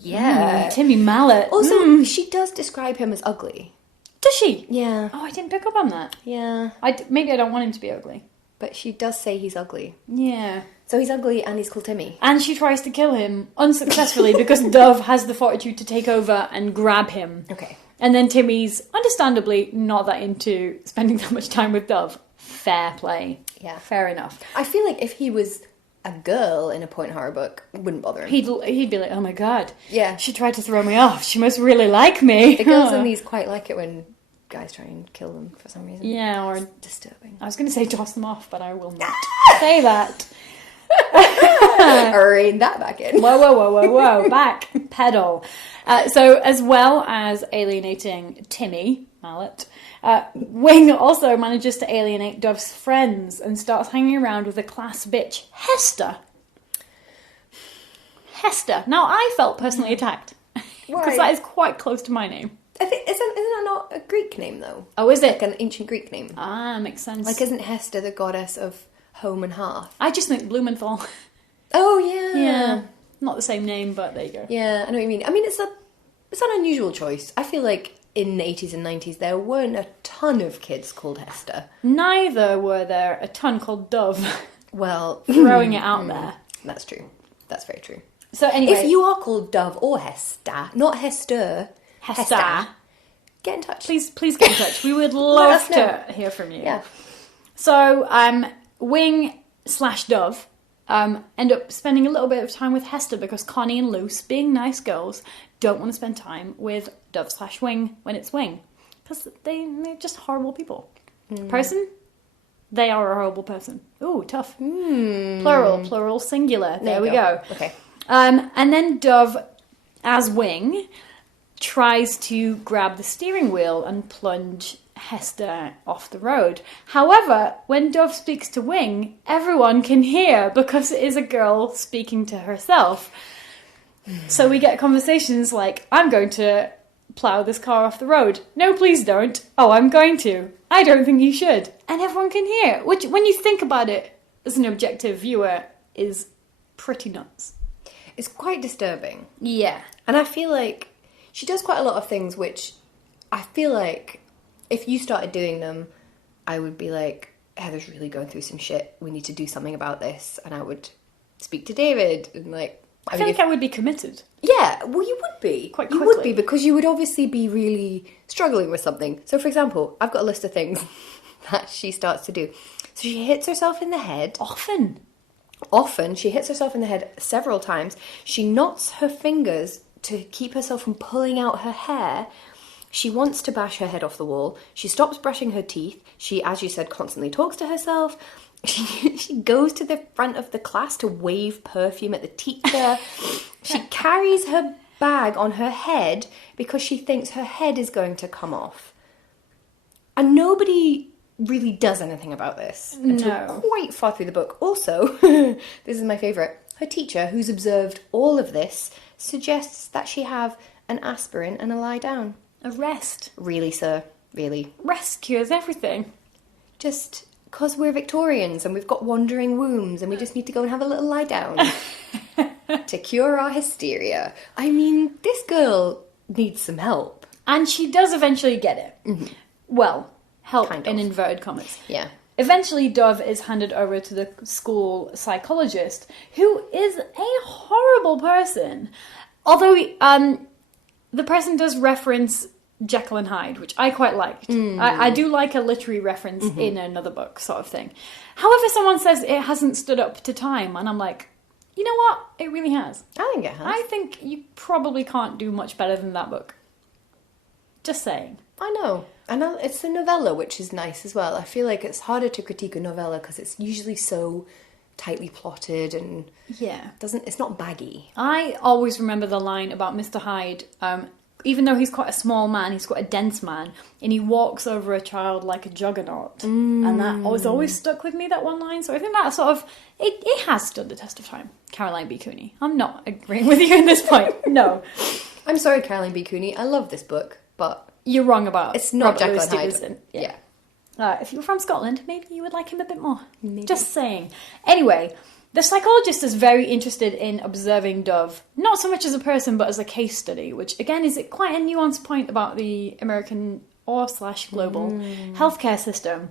yeah. Timmy Mallet. Also, she does describe him as ugly. Does she? Yeah. Oh, I didn't pick up on that. Yeah. Maybe I don't want him to be ugly. But she does say he's ugly. Yeah. So he's ugly and he's called Timmy. And she tries to kill him unsuccessfully because Dove has the fortitude to take over and grab him. Okay. And then Timmy's understandably not that into spending that much time with Dove. Fair play. Yeah. Fair enough. I feel like if he was a girl in a point horror book, it wouldn't bother him. He'd be like, oh my god. Yeah. She tried to throw me off. She must really like me. The girls in these quite like it when guys try and kill them for some reason. Yeah, or... It's disturbing. I was going to say toss them off, but I will not say that. Rein that back in. Whoa. Back pedal. So as well as alienating Timmy, Mallet, Wing also manages to alienate Dove's friends and starts hanging around with a class bitch, Hester. Now, I felt personally attacked. Because that is quite close to my name. I think, isn't that not a Greek name, though? Oh, is it? Like an ancient Greek name. Ah, makes sense. Like, isn't Hester the goddess of home and hearth? I just think Blumenthal. Oh, yeah. Yeah. Not the same name, but there you go. Yeah, I know what you mean. I mean, it's an unusual choice. I feel like in the 80s and 90s, there weren't a ton of kids called Hester. Neither were there a ton called Dove. Well... Throwing it out there. That's true. That's very true. So anyway... If you are called Dove or Hester, not Hester... Hester. Get in touch. Please get in touch. We would love to hear from you. Yeah. So, Wing/Dove end up spending a little bit of time with Hester because Connie and Luce, being nice girls, don't want to spend time with Dove/Wing when it's Wing. Because they're just horrible people. Person? They are a horrible person. Ooh, tough. Plural, singular. There we go. Okay. And then Dove, as Wing, tries to grab the steering wheel and plunge Hester off the road. However, when Dove speaks to Wing, everyone can hear because it is a girl speaking to herself. So we get conversations like, I'm going to plough this car off the road. No, please don't. Oh, I'm going to. I don't think you should. And everyone can hear, which, when you think about it as an objective viewer, is pretty nuts. It's quite disturbing. Yeah. And I feel like she does quite a lot of things which I feel like if you started doing them, I would be like, Heather's really going through some shit. We need to do something about this. And I would speak to David and like... I feel like I would be committed. Yeah, well, you would be. Quite you quickly. would be because you would obviously be really struggling with something. So, for example, I've got a list of things that she starts to do. So she hits herself in the head. Often. She hits herself in the head several times. She knots her fingers to keep herself from pulling out her hair. She wants to bash her head off the wall. She stops brushing her teeth. She, as you said, constantly talks to herself. She goes to the front of the class to wave perfume at the teacher. She carries her bag on her head because she thinks her head is going to come off. And nobody really does anything about this until quite far through the book. Also, this is my favourite, her teacher, who's observed all of this, suggests that she have an aspirin and a lie down. A rest. Really, sir? Really? Rest cures everything. Just because we're Victorians and we've got wandering wombs and we just need to go and have a little lie down to cure our hysteria. I mean, this girl needs some help. And she does eventually get it. Mm-hmm. Well, help Kind in of. inverted commas. Yeah. Eventually, Dove is handed over to the school psychologist, who is a horrible person. Although the person does reference Jekyll and Hyde, which I quite liked. I do like a literary reference in another book, sort of thing. However, someone says it hasn't stood up to time, and I'm like, you know what? It really has. I think it has. I think you probably can't do much better than that book. Just saying. I know. And it's a novella, which is nice as well. I feel like it's harder to critique a novella because it's usually so tightly plotted and it's not baggy. I always remember the line about Mr. Hyde. Even though he's quite a small man, he's quite a dense man, and he walks over a child like a juggernaut. And that was always stuck with me, that one line. So I think that sort of, it has stood the test of time. Caroline B. Cooney. I'm not agreeing with you at this point. No. I'm sorry, Caroline B. Cooney. I love this book, but You're wrong about it's not Robert Jekyll Louis and Hyde. Stevenson. Yeah. If you were from Scotland, maybe you would like him a bit more. Maybe. Just saying. Anyway, the psychologist is very interested in observing Dove, not so much as a person, but as a case study, which again is quite a nuanced point about the American or / global healthcare system.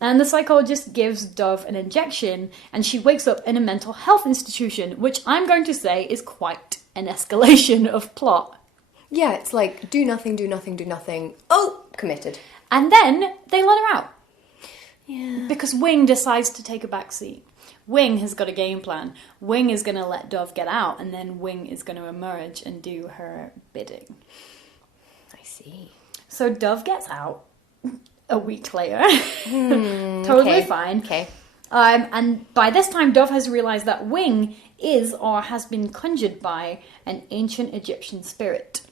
And the psychologist gives Dove an injection, and she wakes up in a mental health institution, which I'm going to say is quite an escalation of plot. Yeah, it's like, do nothing, do nothing, do nothing. Oh, committed. And then they let her out. Yeah. Because Wing decides to take a back seat. Wing has got a game plan. Wing is going to let Dove get out, and then Wing is going to emerge and do her bidding. I see. So Dove gets out a week later. Totally fine. Okay. And by this time, Dove has realised that Wing is or has been conjured by an ancient Egyptian spirit.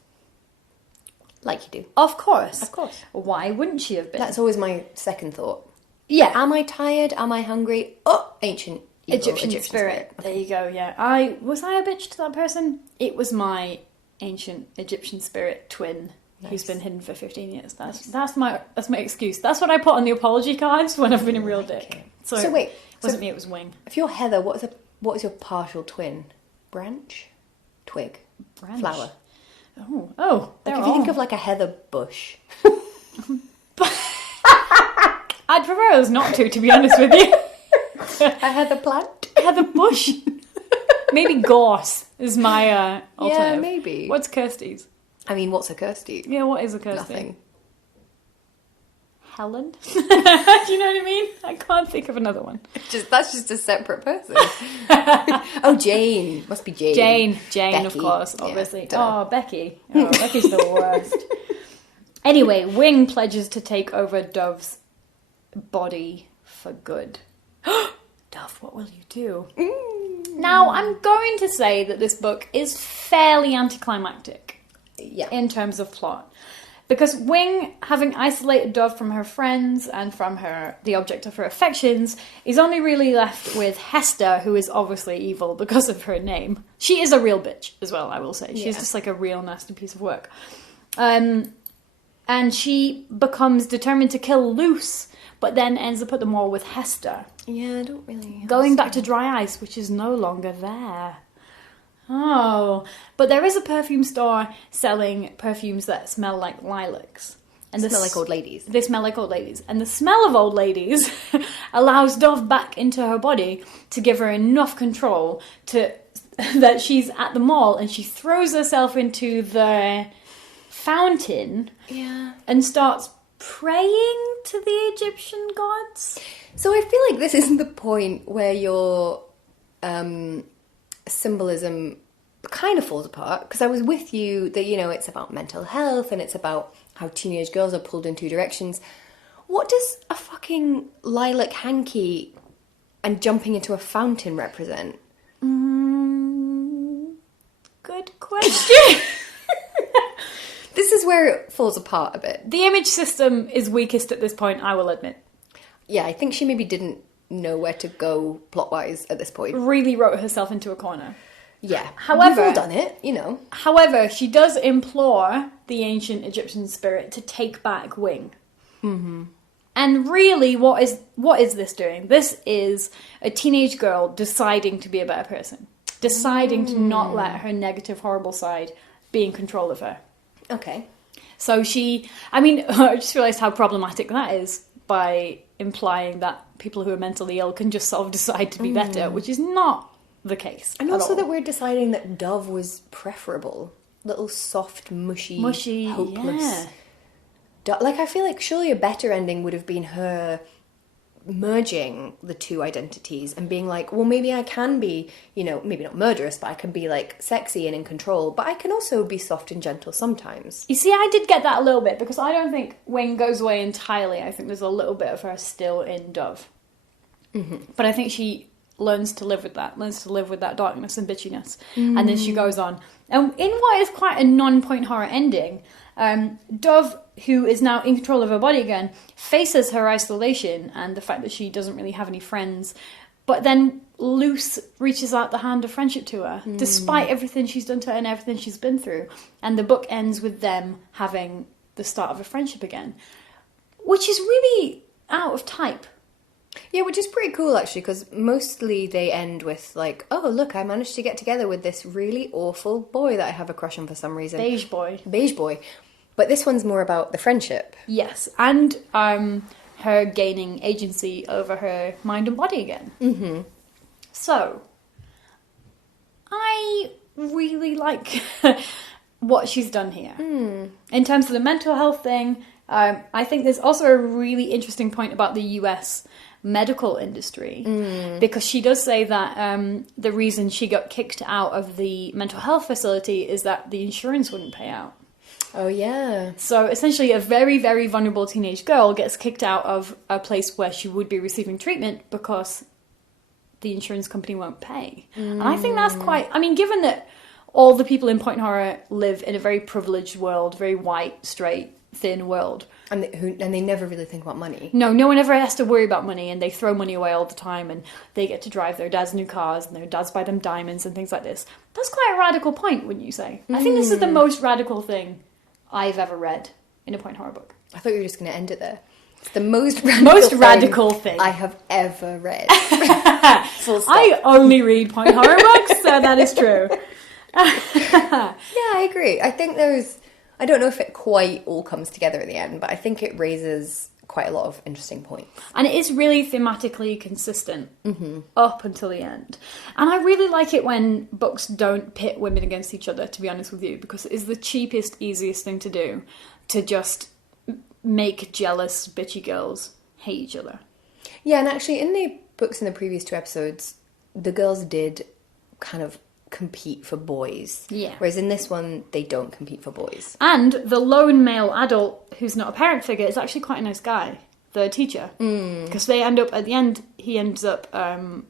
Like you do. Of course. Of course. Why wouldn't she have been? That's always my second thought. Yeah. Am I tired? Am I hungry? Oh, ancient evil, Egyptian spirit. There you go, yeah. Was I a bitch to that person? It was my ancient Egyptian spirit twin who's been hidden for 15 years. That's my excuse. That's what I put on the apology cards when I've been a real dick. So wait. It wasn't me, it was Wing. If you're Heather, what is your partial twin? Branch? Twig? Branch. Flower? Oh. Like if you think of like a heather bush. I'd prefer us not to be honest with you. A heather plant? Heather bush. Maybe gorse is my alternative. Yeah, maybe. What's Kirsty's? I mean, what's a Kirsty? Yeah, what is a Kirsty? Nothing. Helen? Do you know what I mean? I can't think of another one. That's just a separate person. Oh, Jane. Must be Jane. Jane, Becky. of course, obviously. Yeah, Becky. Oh, Becky's the worst. Anyway, Wing pledges to take over Dove's body for good. Dove, what will you do? Now, I'm going to say that this book is fairly anticlimactic in terms of plot. Because Wing, having isolated Dove from her friends and from the object of her affections, is only really left with Hester, who is obviously evil because of her name. She is a real bitch as well, I will say. She's just like a real nasty piece of work. And she becomes determined to kill Luce, but then ends up at the mall with Hester. Yeah, I don't really... Going back to Dry Ice, which is no longer there. Oh, but there is a perfume store selling perfumes that smell like lilacs. And they smell like old ladies. They smell like old ladies. And the smell of old ladies allows Dove back into her body to give her enough control that she's at the mall and she throws herself into the fountain and starts praying to the Egyptian gods. So I feel like this isn't the point where your symbolism kind of falls apart, because I was with you that, it's about mental health and it's about how teenage girls are pulled in two directions. What does a fucking lilac hanky and jumping into a fountain represent? Good question. This is where it falls apart a bit. The image system is weakest at this point, I will admit. Yeah, I think she maybe didn't know where to go plot-wise at this point. Really wrote herself into a corner. Yeah. However, we've all done it, However, she does implore the ancient Egyptian spirit to take back Wing. Mm-hmm. And really, what is this doing? This is a teenage girl deciding to be a better person. Deciding to not let her negative, horrible side be in control of her. Okay. So I just realised how problematic that is by implying that people who are mentally ill can just sort of decide to be better, which is not the case. And also that we're deciding that Dove was preferable. Little soft, mushy, hopeless. Yeah. I feel like surely a better ending would have been her merging the two identities and being like, well, maybe I can be, maybe not murderous, but I can be like sexy and in control, but I can also be soft and gentle sometimes. You see, I did get that a little bit, because I don't think Wing goes away entirely. I think there's a little bit of her still in Dove. Mm-hmm. But I think she learns to live with that darkness and bitchiness. And then she goes on. And in what is quite a non-point horror ending, Dove, who is now in control of her body again, faces her isolation and the fact that she doesn't really have any friends But then Luce reaches out the hand of friendship to her, despite everything she's done to her and everything she's been through. And the book ends with them having the start of a friendship again, which is really out of type. Yeah, which is pretty cool, actually, because mostly they end with, like, oh, look, I managed to get together with this really awful boy that I have a crush on for some reason. Beige boy. Beige boy. But this one's more about the friendship. Yes, and her gaining agency over her mind and body again. Mm-hmm. So, I really like what she's done here. In terms of the mental health thing, I think there's also a really interesting point about the US medical industry, because she does say that the reason she got kicked out of the mental health facility is that the insurance wouldn't pay out. Oh, yeah. So essentially a very, very vulnerable teenage girl gets kicked out of a place where she would be receiving treatment because the insurance company won't pay. And I think that's quite... I mean, given that all the people in Point Horror live in a very privileged world, very white, straight, thin world. And they never really think about money. No one ever has to worry about money, and they throw money away all the time, and they get to drive their dad's new cars, and their dads buy them diamonds and things like this. That's quite a radical point, wouldn't you say? I think this is the most radical thing I've ever read in a Point Horror book. I thought you were just going to end it there. It's the most radical thing I have ever read. Full stop. I only read Point Horror books, so that is true. Yeah, I agree. I think I don't know if it quite all comes together at the end, but I think it raises quite a lot of interesting points. And it is really thematically consistent up until the end. And I really like it when books don't pit women against each other, to be honest with you, because it is the cheapest, easiest thing to do, to just make jealous, bitchy girls hate each other. Yeah, and actually in the books in the previous 2 episodes, the girls did kind of compete for boys. Yeah. Whereas in this one, they don't compete for boys. And the lone male adult who's not a parent figure is actually quite a nice guy, the teacher. Because they end up, at the end, he ends up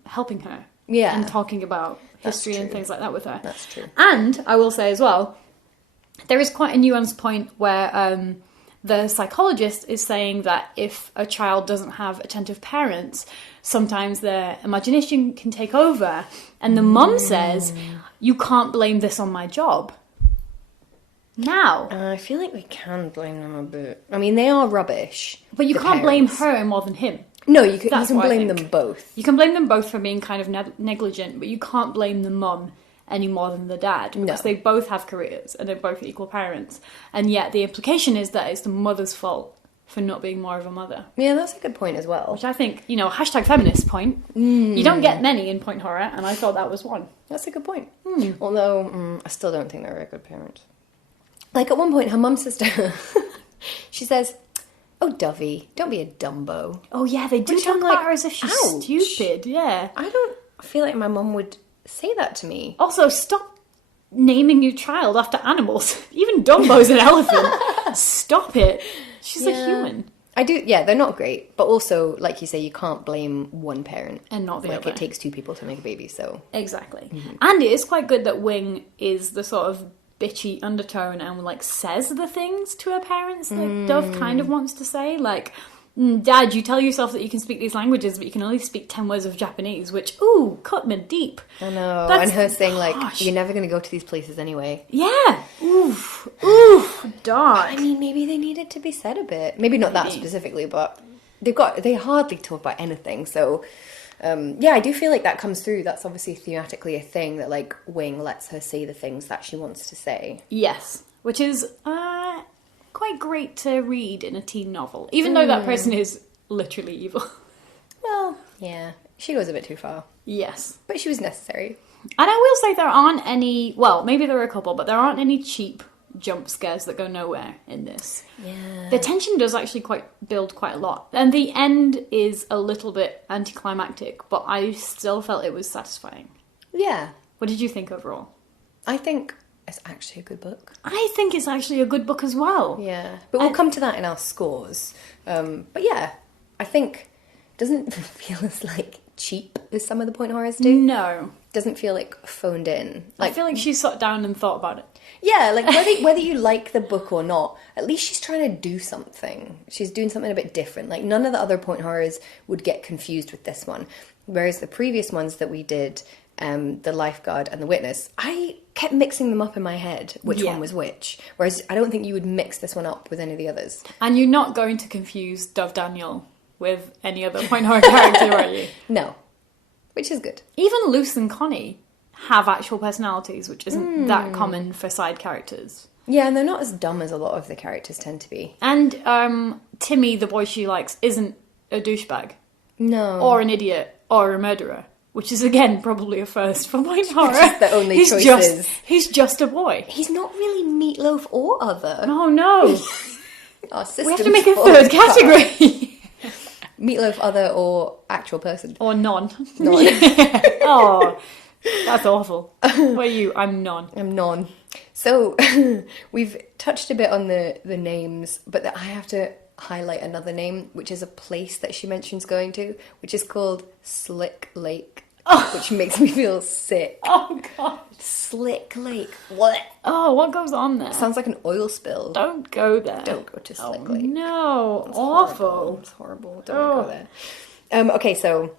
helping her. Yeah. And talking about history and things like that with her. That's true. And, I will say as well, there is quite a nuanced point where the psychologist is saying that if a child doesn't have attentive parents, sometimes their imagination can take over. And the mum says, you can't blame this on my job. Now. I feel like we can blame them a bit. I mean, they are rubbish. But you can't blame her more than him. No, you can blame them both. You can blame them both for being kind of negligent, but you can't blame the mum any more than the dad, because they both have careers and they're both equal parents. And yet the implication is that it's the mother's fault for not being more of a mother. Yeah, that's a good point as well. Which I think, hashtag feminist point. You don't get many in Point Horror, and I thought that was one. That's a good point. Although, I still don't think they're a good parent. Like, at one point, her mum says to her, she says, oh, Dovey, don't be a dumbo. Oh, yeah, they do talk about her as if she's stupid, yeah. I don't feel like my mum would say that to me. Also, stop naming your child after animals. Even Dumbo's an elephant. Stop it. She's a human. I do, yeah, they're not great. But also, like you say, you can't blame one parent. And not the other. It takes 2 people to make a baby, so. Exactly. And it is quite good that Wing is the sort of bitchy undertone and, says the things to her parents that Dove kind of wants to say. Like, Dad, you tell yourself that you can speak these languages, but you can only speak 10 words of Japanese, which, cut me deep. I know. And her saying, you're never going to go to these places anyway. Yeah. Oof, dark. I mean, maybe they needed to be said a bit. Maybe not that specifically, but they hardly talk about anything. So, I do feel like that comes through. That's obviously thematically a thing that, Wing lets her say the things that she wants to say. Yes. Which is, quite great to read in a teen novel, even though that person is literally evil. Well, yeah, she goes a bit too far. Yes. But she was necessary. And I will say there aren't any, well, maybe there are a couple, but there aren't any cheap jump scares that go nowhere in this. Yeah. The tension does actually build quite a lot. And the end is a little bit anticlimactic, but I still felt it was satisfying. Yeah. What did you think overall? I think it's actually a good book. I think it's actually a good book as well. Yeah. But we'll come to that in our scores. But yeah, I think it doesn't feel as cheap as some of the Point Horrors do. No. Doesn't feel like phoned in. I feel like she sat down and thought about it. Yeah, like whether you like the book or not, at least she's trying to do something. She's doing something a bit different. Like none of the other point horrors would get confused with this one. Whereas the previous ones that we did, the Lifeguard and the Witness, I kept mixing them up in my head, which one was which. Whereas I don't think you would mix this one up with any of the others. And you're not going to confuse Dove Daniel with any other point horror character, are you? No. Which is good. Even Luce and Connie have actual personalities, which isn't that common for side characters. Yeah, and they're not as dumb as a lot of the characters tend to be. And Timmy, the boy she likes, isn't a douchebag. No. Or an idiot. Or a murderer. Which is, again, probably a first for point horror. The only choices. He's just a boy. He's not really meatloaf or other. Oh, no. We have to make a third category. Meatloaf, other, or actual person. Or non. Non. Oh, that's awful. What are you? I'm non. I'm non. So, we've touched a bit on the names, but I have to highlight another name, which is a place that she mentions going to, which is called Slick Lake, which makes me feel sick. Oh, God. Slick Lake. What? Oh, what goes on there? Sounds like an oil spill. Don't go there. Don't go to Slick Lake. No, It's awful. Horrible. It's horrible. Don't go there. Okay, so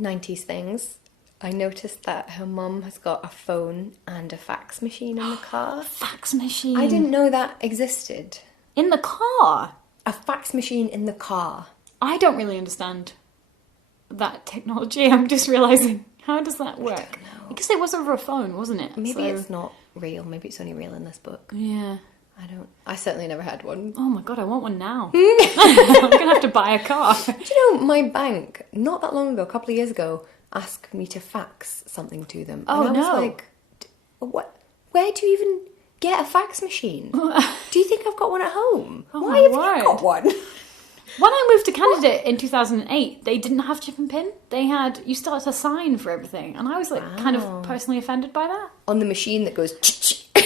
90s things. I noticed that her mum has got a phone and a fax machine in the car. Fax machine. I didn't know that existed. In the car? A fax machine in the car. I don't really understand that technology. I'm just realising, how does that work? I don't know. Because it was over a phone, wasn't it? Maybe So- it's not real. Maybe it's only real in this book. Yeah. I certainly never had one. Oh my God, I want one now. I'm going to have to buy a car. Do you know, my bank, not that long ago, a couple of years ago, asked me to fax something to them. Oh, and I was no. like, what? Where do you even get a fax machine? Do you think I've got one at home? Oh, Why my have word. you got one? When I moved to Canada in 2008, they didn't have chip and pin. You still had to sign for everything. And I was kind of personally offended by that. On the machine that goes...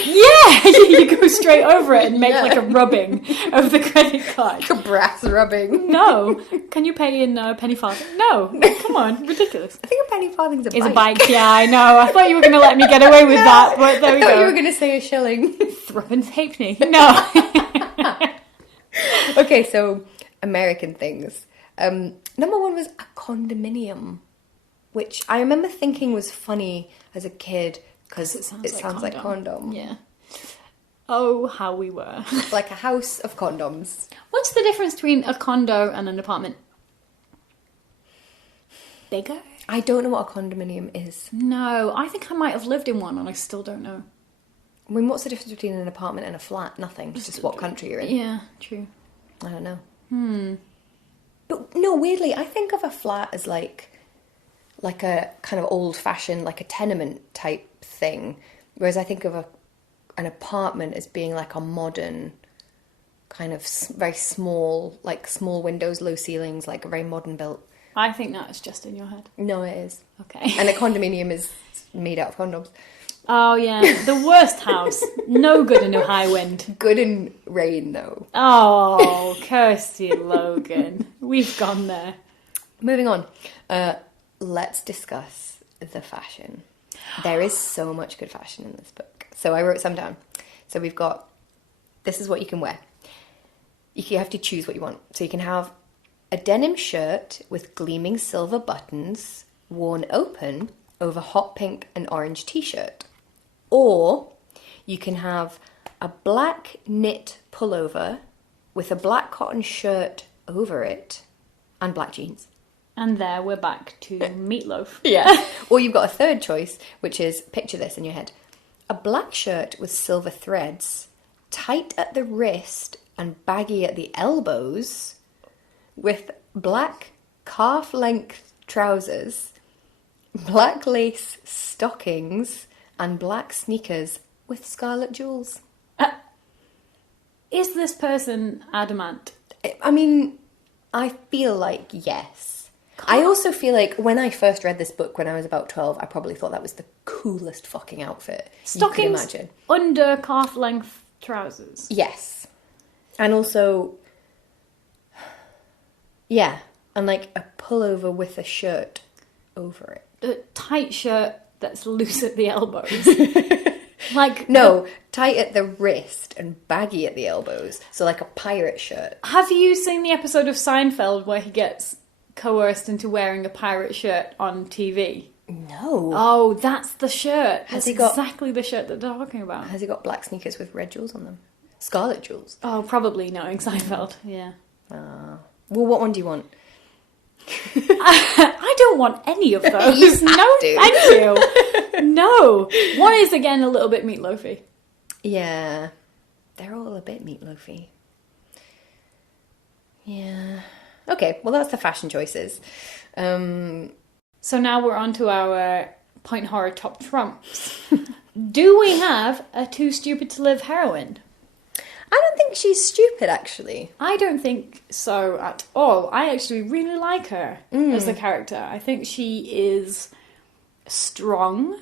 Yeah, you go straight over it and make like a rubbing of the credit card. Like a brass rubbing. No. Can you pay in penny farthing? No. Come on. Ridiculous. I think a penny farthing's a bike. It's a bike, yeah, I know. I thought you were going to let me get away with that, but there we I thought go. you were going to say a shilling. Thruppence halfpenny. No. Okay, so American things. Number one was a condominium, which I remember thinking was funny as a kid because it sounds like condom. Yeah. Oh, how we were. Like a house of condoms. What's the difference between a condo and an apartment? Bigger? I don't know what a condominium is. No, I think I might have lived in one and I still don't know. I mean, what's the difference between an apartment and a flat? Nothing. It's just what country you're in. Yeah, true. I don't know. But no, weirdly, I think of a flat as like a kind of old-fashioned, like a tenement type thing, whereas I think of an apartment as being like a modern, kind of very small, like small windows, low ceilings, like a very modern built. I think that is just in your head. No, it is. Okay. And a condominium is made out of condoms. Oh, yeah. The worst house. No good in a high wind. Good in rain, though. Oh, Kirsty Logan. We've gone there. Moving on. Let's discuss the fashion. There is so much good fashion in this book. So I wrote some down. So we've got, this is what you can wear. You have to choose what you want. So you can have a denim shirt with gleaming silver buttons worn open over hot pink and orange t-shirt. Or you can have a black knit pullover with a black cotton shirt over it and black jeans. And there we're back to meatloaf. Yeah. Or you've got a third choice, which is, picture this in your head. A black shirt with silver threads, tight at the wrist and baggy at the elbows, with black calf-length trousers, black lace stockings, and black sneakers with scarlet jewels. Is this person adamant? I mean, I feel like yes. I also feel like when I first read this book when I was about 12, I probably thought that was the coolest fucking outfit Stockings you could imagine. Under calf-length trousers. Yes. And also, yeah, and like a pullover with a shirt over it. a tight shirt that's loose at the elbows. Like No, tight at the wrist and baggy at the elbows. So like a pirate shirt. Have you seen the episode of Seinfeld where he gets coerced into wearing a pirate shirt on TV? No. Oh, that's the shirt. Has That's he got- exactly the shirt that they're talking about. Has he got black sneakers with red jewels on them? Scarlet jewels. Oh, probably knowing Seinfeld. Yeah. Well, what one do you want? I don't want any of those. You have No, to. thank you. No. One is, again, a little bit meatloafy. Yeah. They're all a bit meatloafy. Yeah. Okay, well that's the fashion choices. So now we're on to our point horror top trumps. Do we have a too stupid to live heroine? I don't think she's stupid, actually. I don't think so at all. I actually really like her as a character. I think she is strong.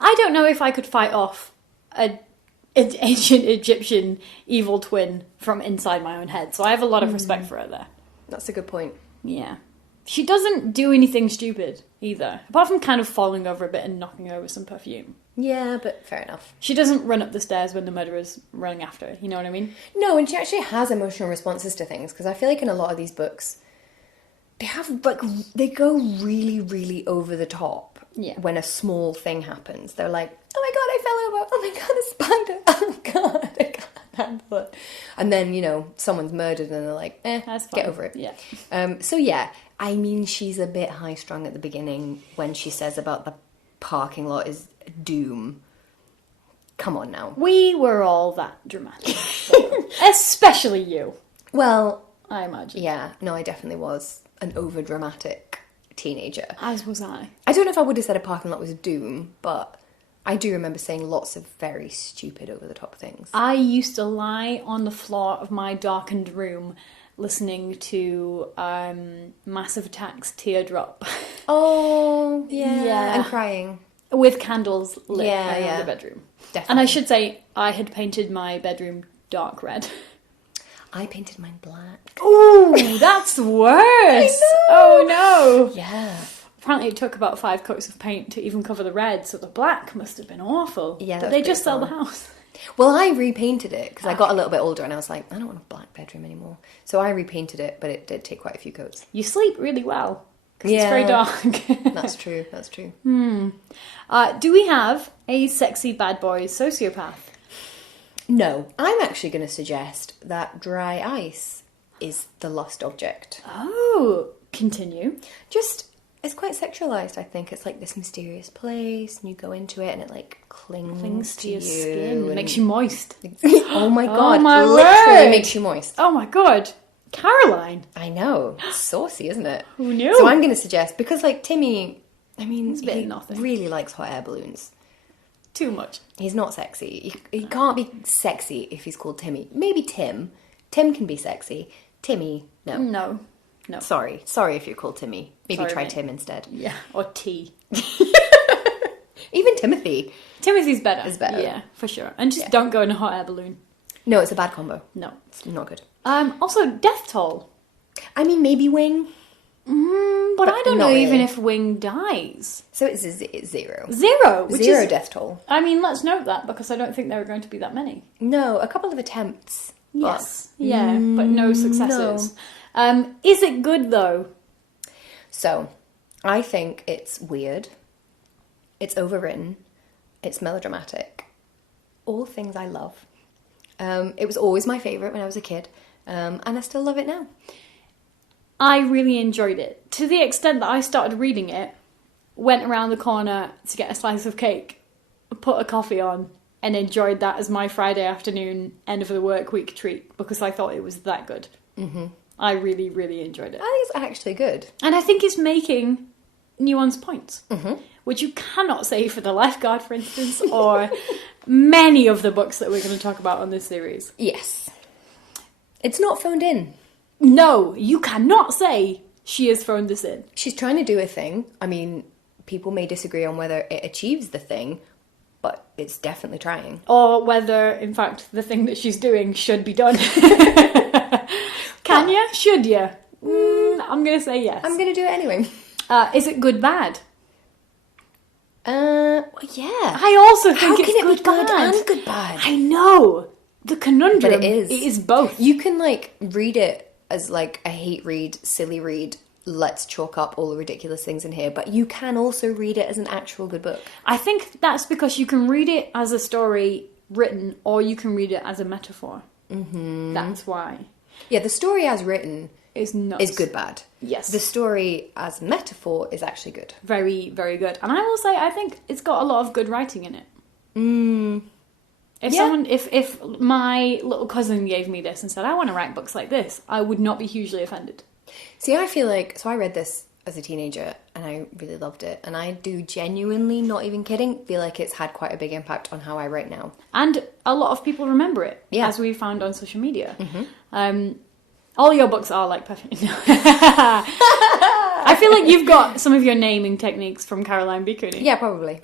I don't know if I could fight off an ancient Egyptian evil twin from inside my own head, so I have a lot of respect for her there. That's a good point. Yeah. She doesn't do anything stupid either, apart from kind of falling over a bit and knocking over some perfume. Yeah, but fair enough. She doesn't run up the stairs when the murderer's running after her, you know what I mean? No, and she actually has emotional responses to things, because I feel like in a lot of these books, they go really, really over the top. Yeah. When a small thing happens. They're like, oh my god, I fell over. Oh my god, a spider. Oh god, I can't handle it. And then, you know, someone's murdered and they're like, That's fine. get over it. Yeah. So yeah, I mean, she's a bit high-strung at the beginning when she says about the parking lot is doom. Come on now. We were all that dramatic. Especially you, Well, I imagine. yeah, no, I definitely was an over-dramatic teenager. As was I. I don't know if I would have said a parking lot was doom, but I do remember saying lots of very stupid, over-the-top things. I used to lie on the floor of my darkened room listening to Massive Attack's Teardrop. Oh, yeah. Yeah. And crying. With candles lit Yeah, around yeah. the bedroom. Definitely. And I should say, I had painted my bedroom dark red. I painted mine black. Ooh, that's worse! Oh no! Yeah. Apparently it took about 5 coats of paint to even cover the red, so the black must have been awful. Yeah, Did that's they just pretty sell the common. house? Well, I repainted it because I got a little bit older and I was like, I don't want a black bedroom anymore. So I repainted it, but it did take quite a few coats. You sleep really well, because it's Yeah. very dark. That's true, that's true. Do we have a sexy bad boy sociopath? No, I'm actually going to suggest that dry ice is the lost object. Oh, continue. Just, it's quite sexualized, I think. It's like this mysterious place, and you go into it, and it like clings To your you skin, and- makes you moist. Oh my god! my literally word. makes you moist. Oh my god, Caroline. I know, it's saucy, isn't it? Who knew? So I'm going to suggest, because like Timmy, I mean, He's a bit he nothing. really likes hot air balloons. Too much. He's not sexy. He can't be sexy if he's called Timmy. Maybe Tim. Tim can be sexy. Timmy, no. No. No. Sorry if you're called Timmy. Maybe Sorry, try mate. Tim instead. Yeah. Or T. Even Timothy. Timothy's better. Is better. Yeah, for sure. And just Yeah. don't go in a hot air balloon. No, it's a bad combo. No. It's not good. Also, death toll. I mean, maybe Wing. But I don't not know even really. if if Wing dies. So it's zero. Zero. Which Zero is, death toll. I mean, let's note that because I don't think there are going to be that many. No, a couple of attempts. Yes. Yeah, but no successes. Is it good though? So, I think it's weird. It's overwritten. It's melodramatic. All things I love. It was always my favourite when I was a kid. And I still love it now. I really enjoyed it. To the extent that I started reading it, went around the corner to get a slice of cake, put a coffee on, and enjoyed that as my Friday afternoon end of the work week treat because I thought it was that good. Mm-hmm. I really, really enjoyed it. I think it's actually good. And I think it's making nuanced points, which you cannot say for The Lifeguard, for instance, or many of the books that we're going to talk about on this series. Yes. It's not phoned in. No, you cannot say she has thrown this in. She's trying to do a thing. I mean, people may disagree on whether it achieves the thing, but it's definitely trying. Or whether, in fact, the thing that she's doing should be done. Can you? Should you? I'm going to say yes. I'm going to do it anyway. Is it good, bad? Yeah. I also think How it's can it good be good bad. and good bad? I know. The conundrum. But it is. It is both. You can like read it as like a hate read, silly read. Let's chalk up all the ridiculous things in here. But you can also read it as an actual good book. I think that's because you can read it as a story written, or you can read it as a metaphor. Mm-hmm. That's why. Yeah, the story as written is nuts. Is good bad. Yes. The story as metaphor is actually good. Very, very good. And I will say, I think it's got a lot of good writing in it. If my little cousin gave me this and said, I want to write books like this, I would not be hugely offended. See, I feel like, so I read this as a teenager and I really loved it. And I do genuinely, not even kidding, feel like it's had quite a big impact on how I write now. And a lot of people remember it, as we found on social media. All your books are like Perfume. I feel like you've got some of your naming techniques from Caroline B. Cooney. Yeah, probably.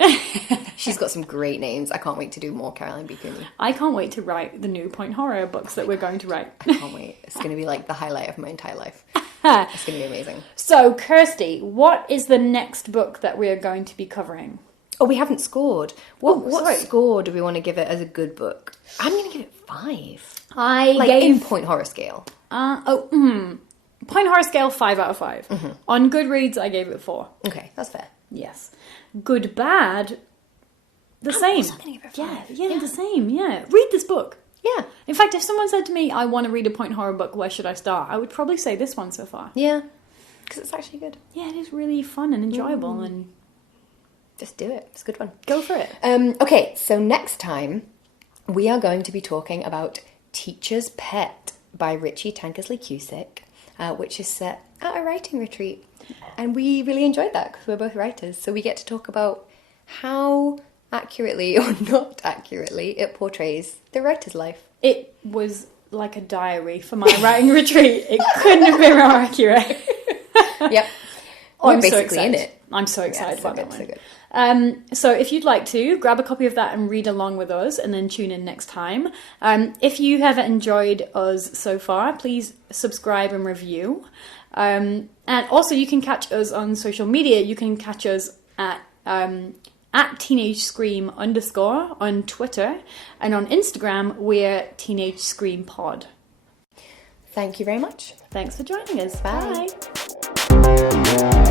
She's got some great names. I can't wait to do more Caroline B. Cooney. I can't wait to write the new point horror books that we're going to write. I can't wait. It's going to be like the highlight of my entire life. It's going to be amazing. So, Kirsty, what is the next book that we are going to be covering? Oh, we haven't scored. What sorry. score do we want to give it as a good book? I'm going to give it 5. I in point horror scale. Point horror scale 5 out of 5. Mm-hmm. On Goodreads, I gave it 4. Okay, that's fair. Yes. Good bad, the same. I'm also going to give it 5. Yeah, the same. Yeah, read this book. Yeah. In fact, if someone said to me, I want to read a point horror book, where should I start? I would probably say this one so far. Yeah, because it's actually good. Yeah, it is really fun and enjoyable, and just do it. It's a good one. go for it. Okay, so next time we are going to be talking about Teacher's Pet by Richie Tankersley-Cusick, which is set at a writing retreat. And we really enjoyed that because we're both writers. So we get to talk about how accurately or not accurately it portrays the writer's life. It was like a diary for my writing retreat. It couldn't have been more accurate. Yep. I'm basically so excited. in it. I'm so excited about that one. So good. So if you'd like to, grab a copy of that and read along with us and then tune in next time. If you have enjoyed us so far, please subscribe and review. And also you can catch us on social media. You can catch us at @TeenageScream_ on Twitter, and on Instagram we're TeenageScreamPod. Thank you very much. Thanks for joining us. Bye. Bye.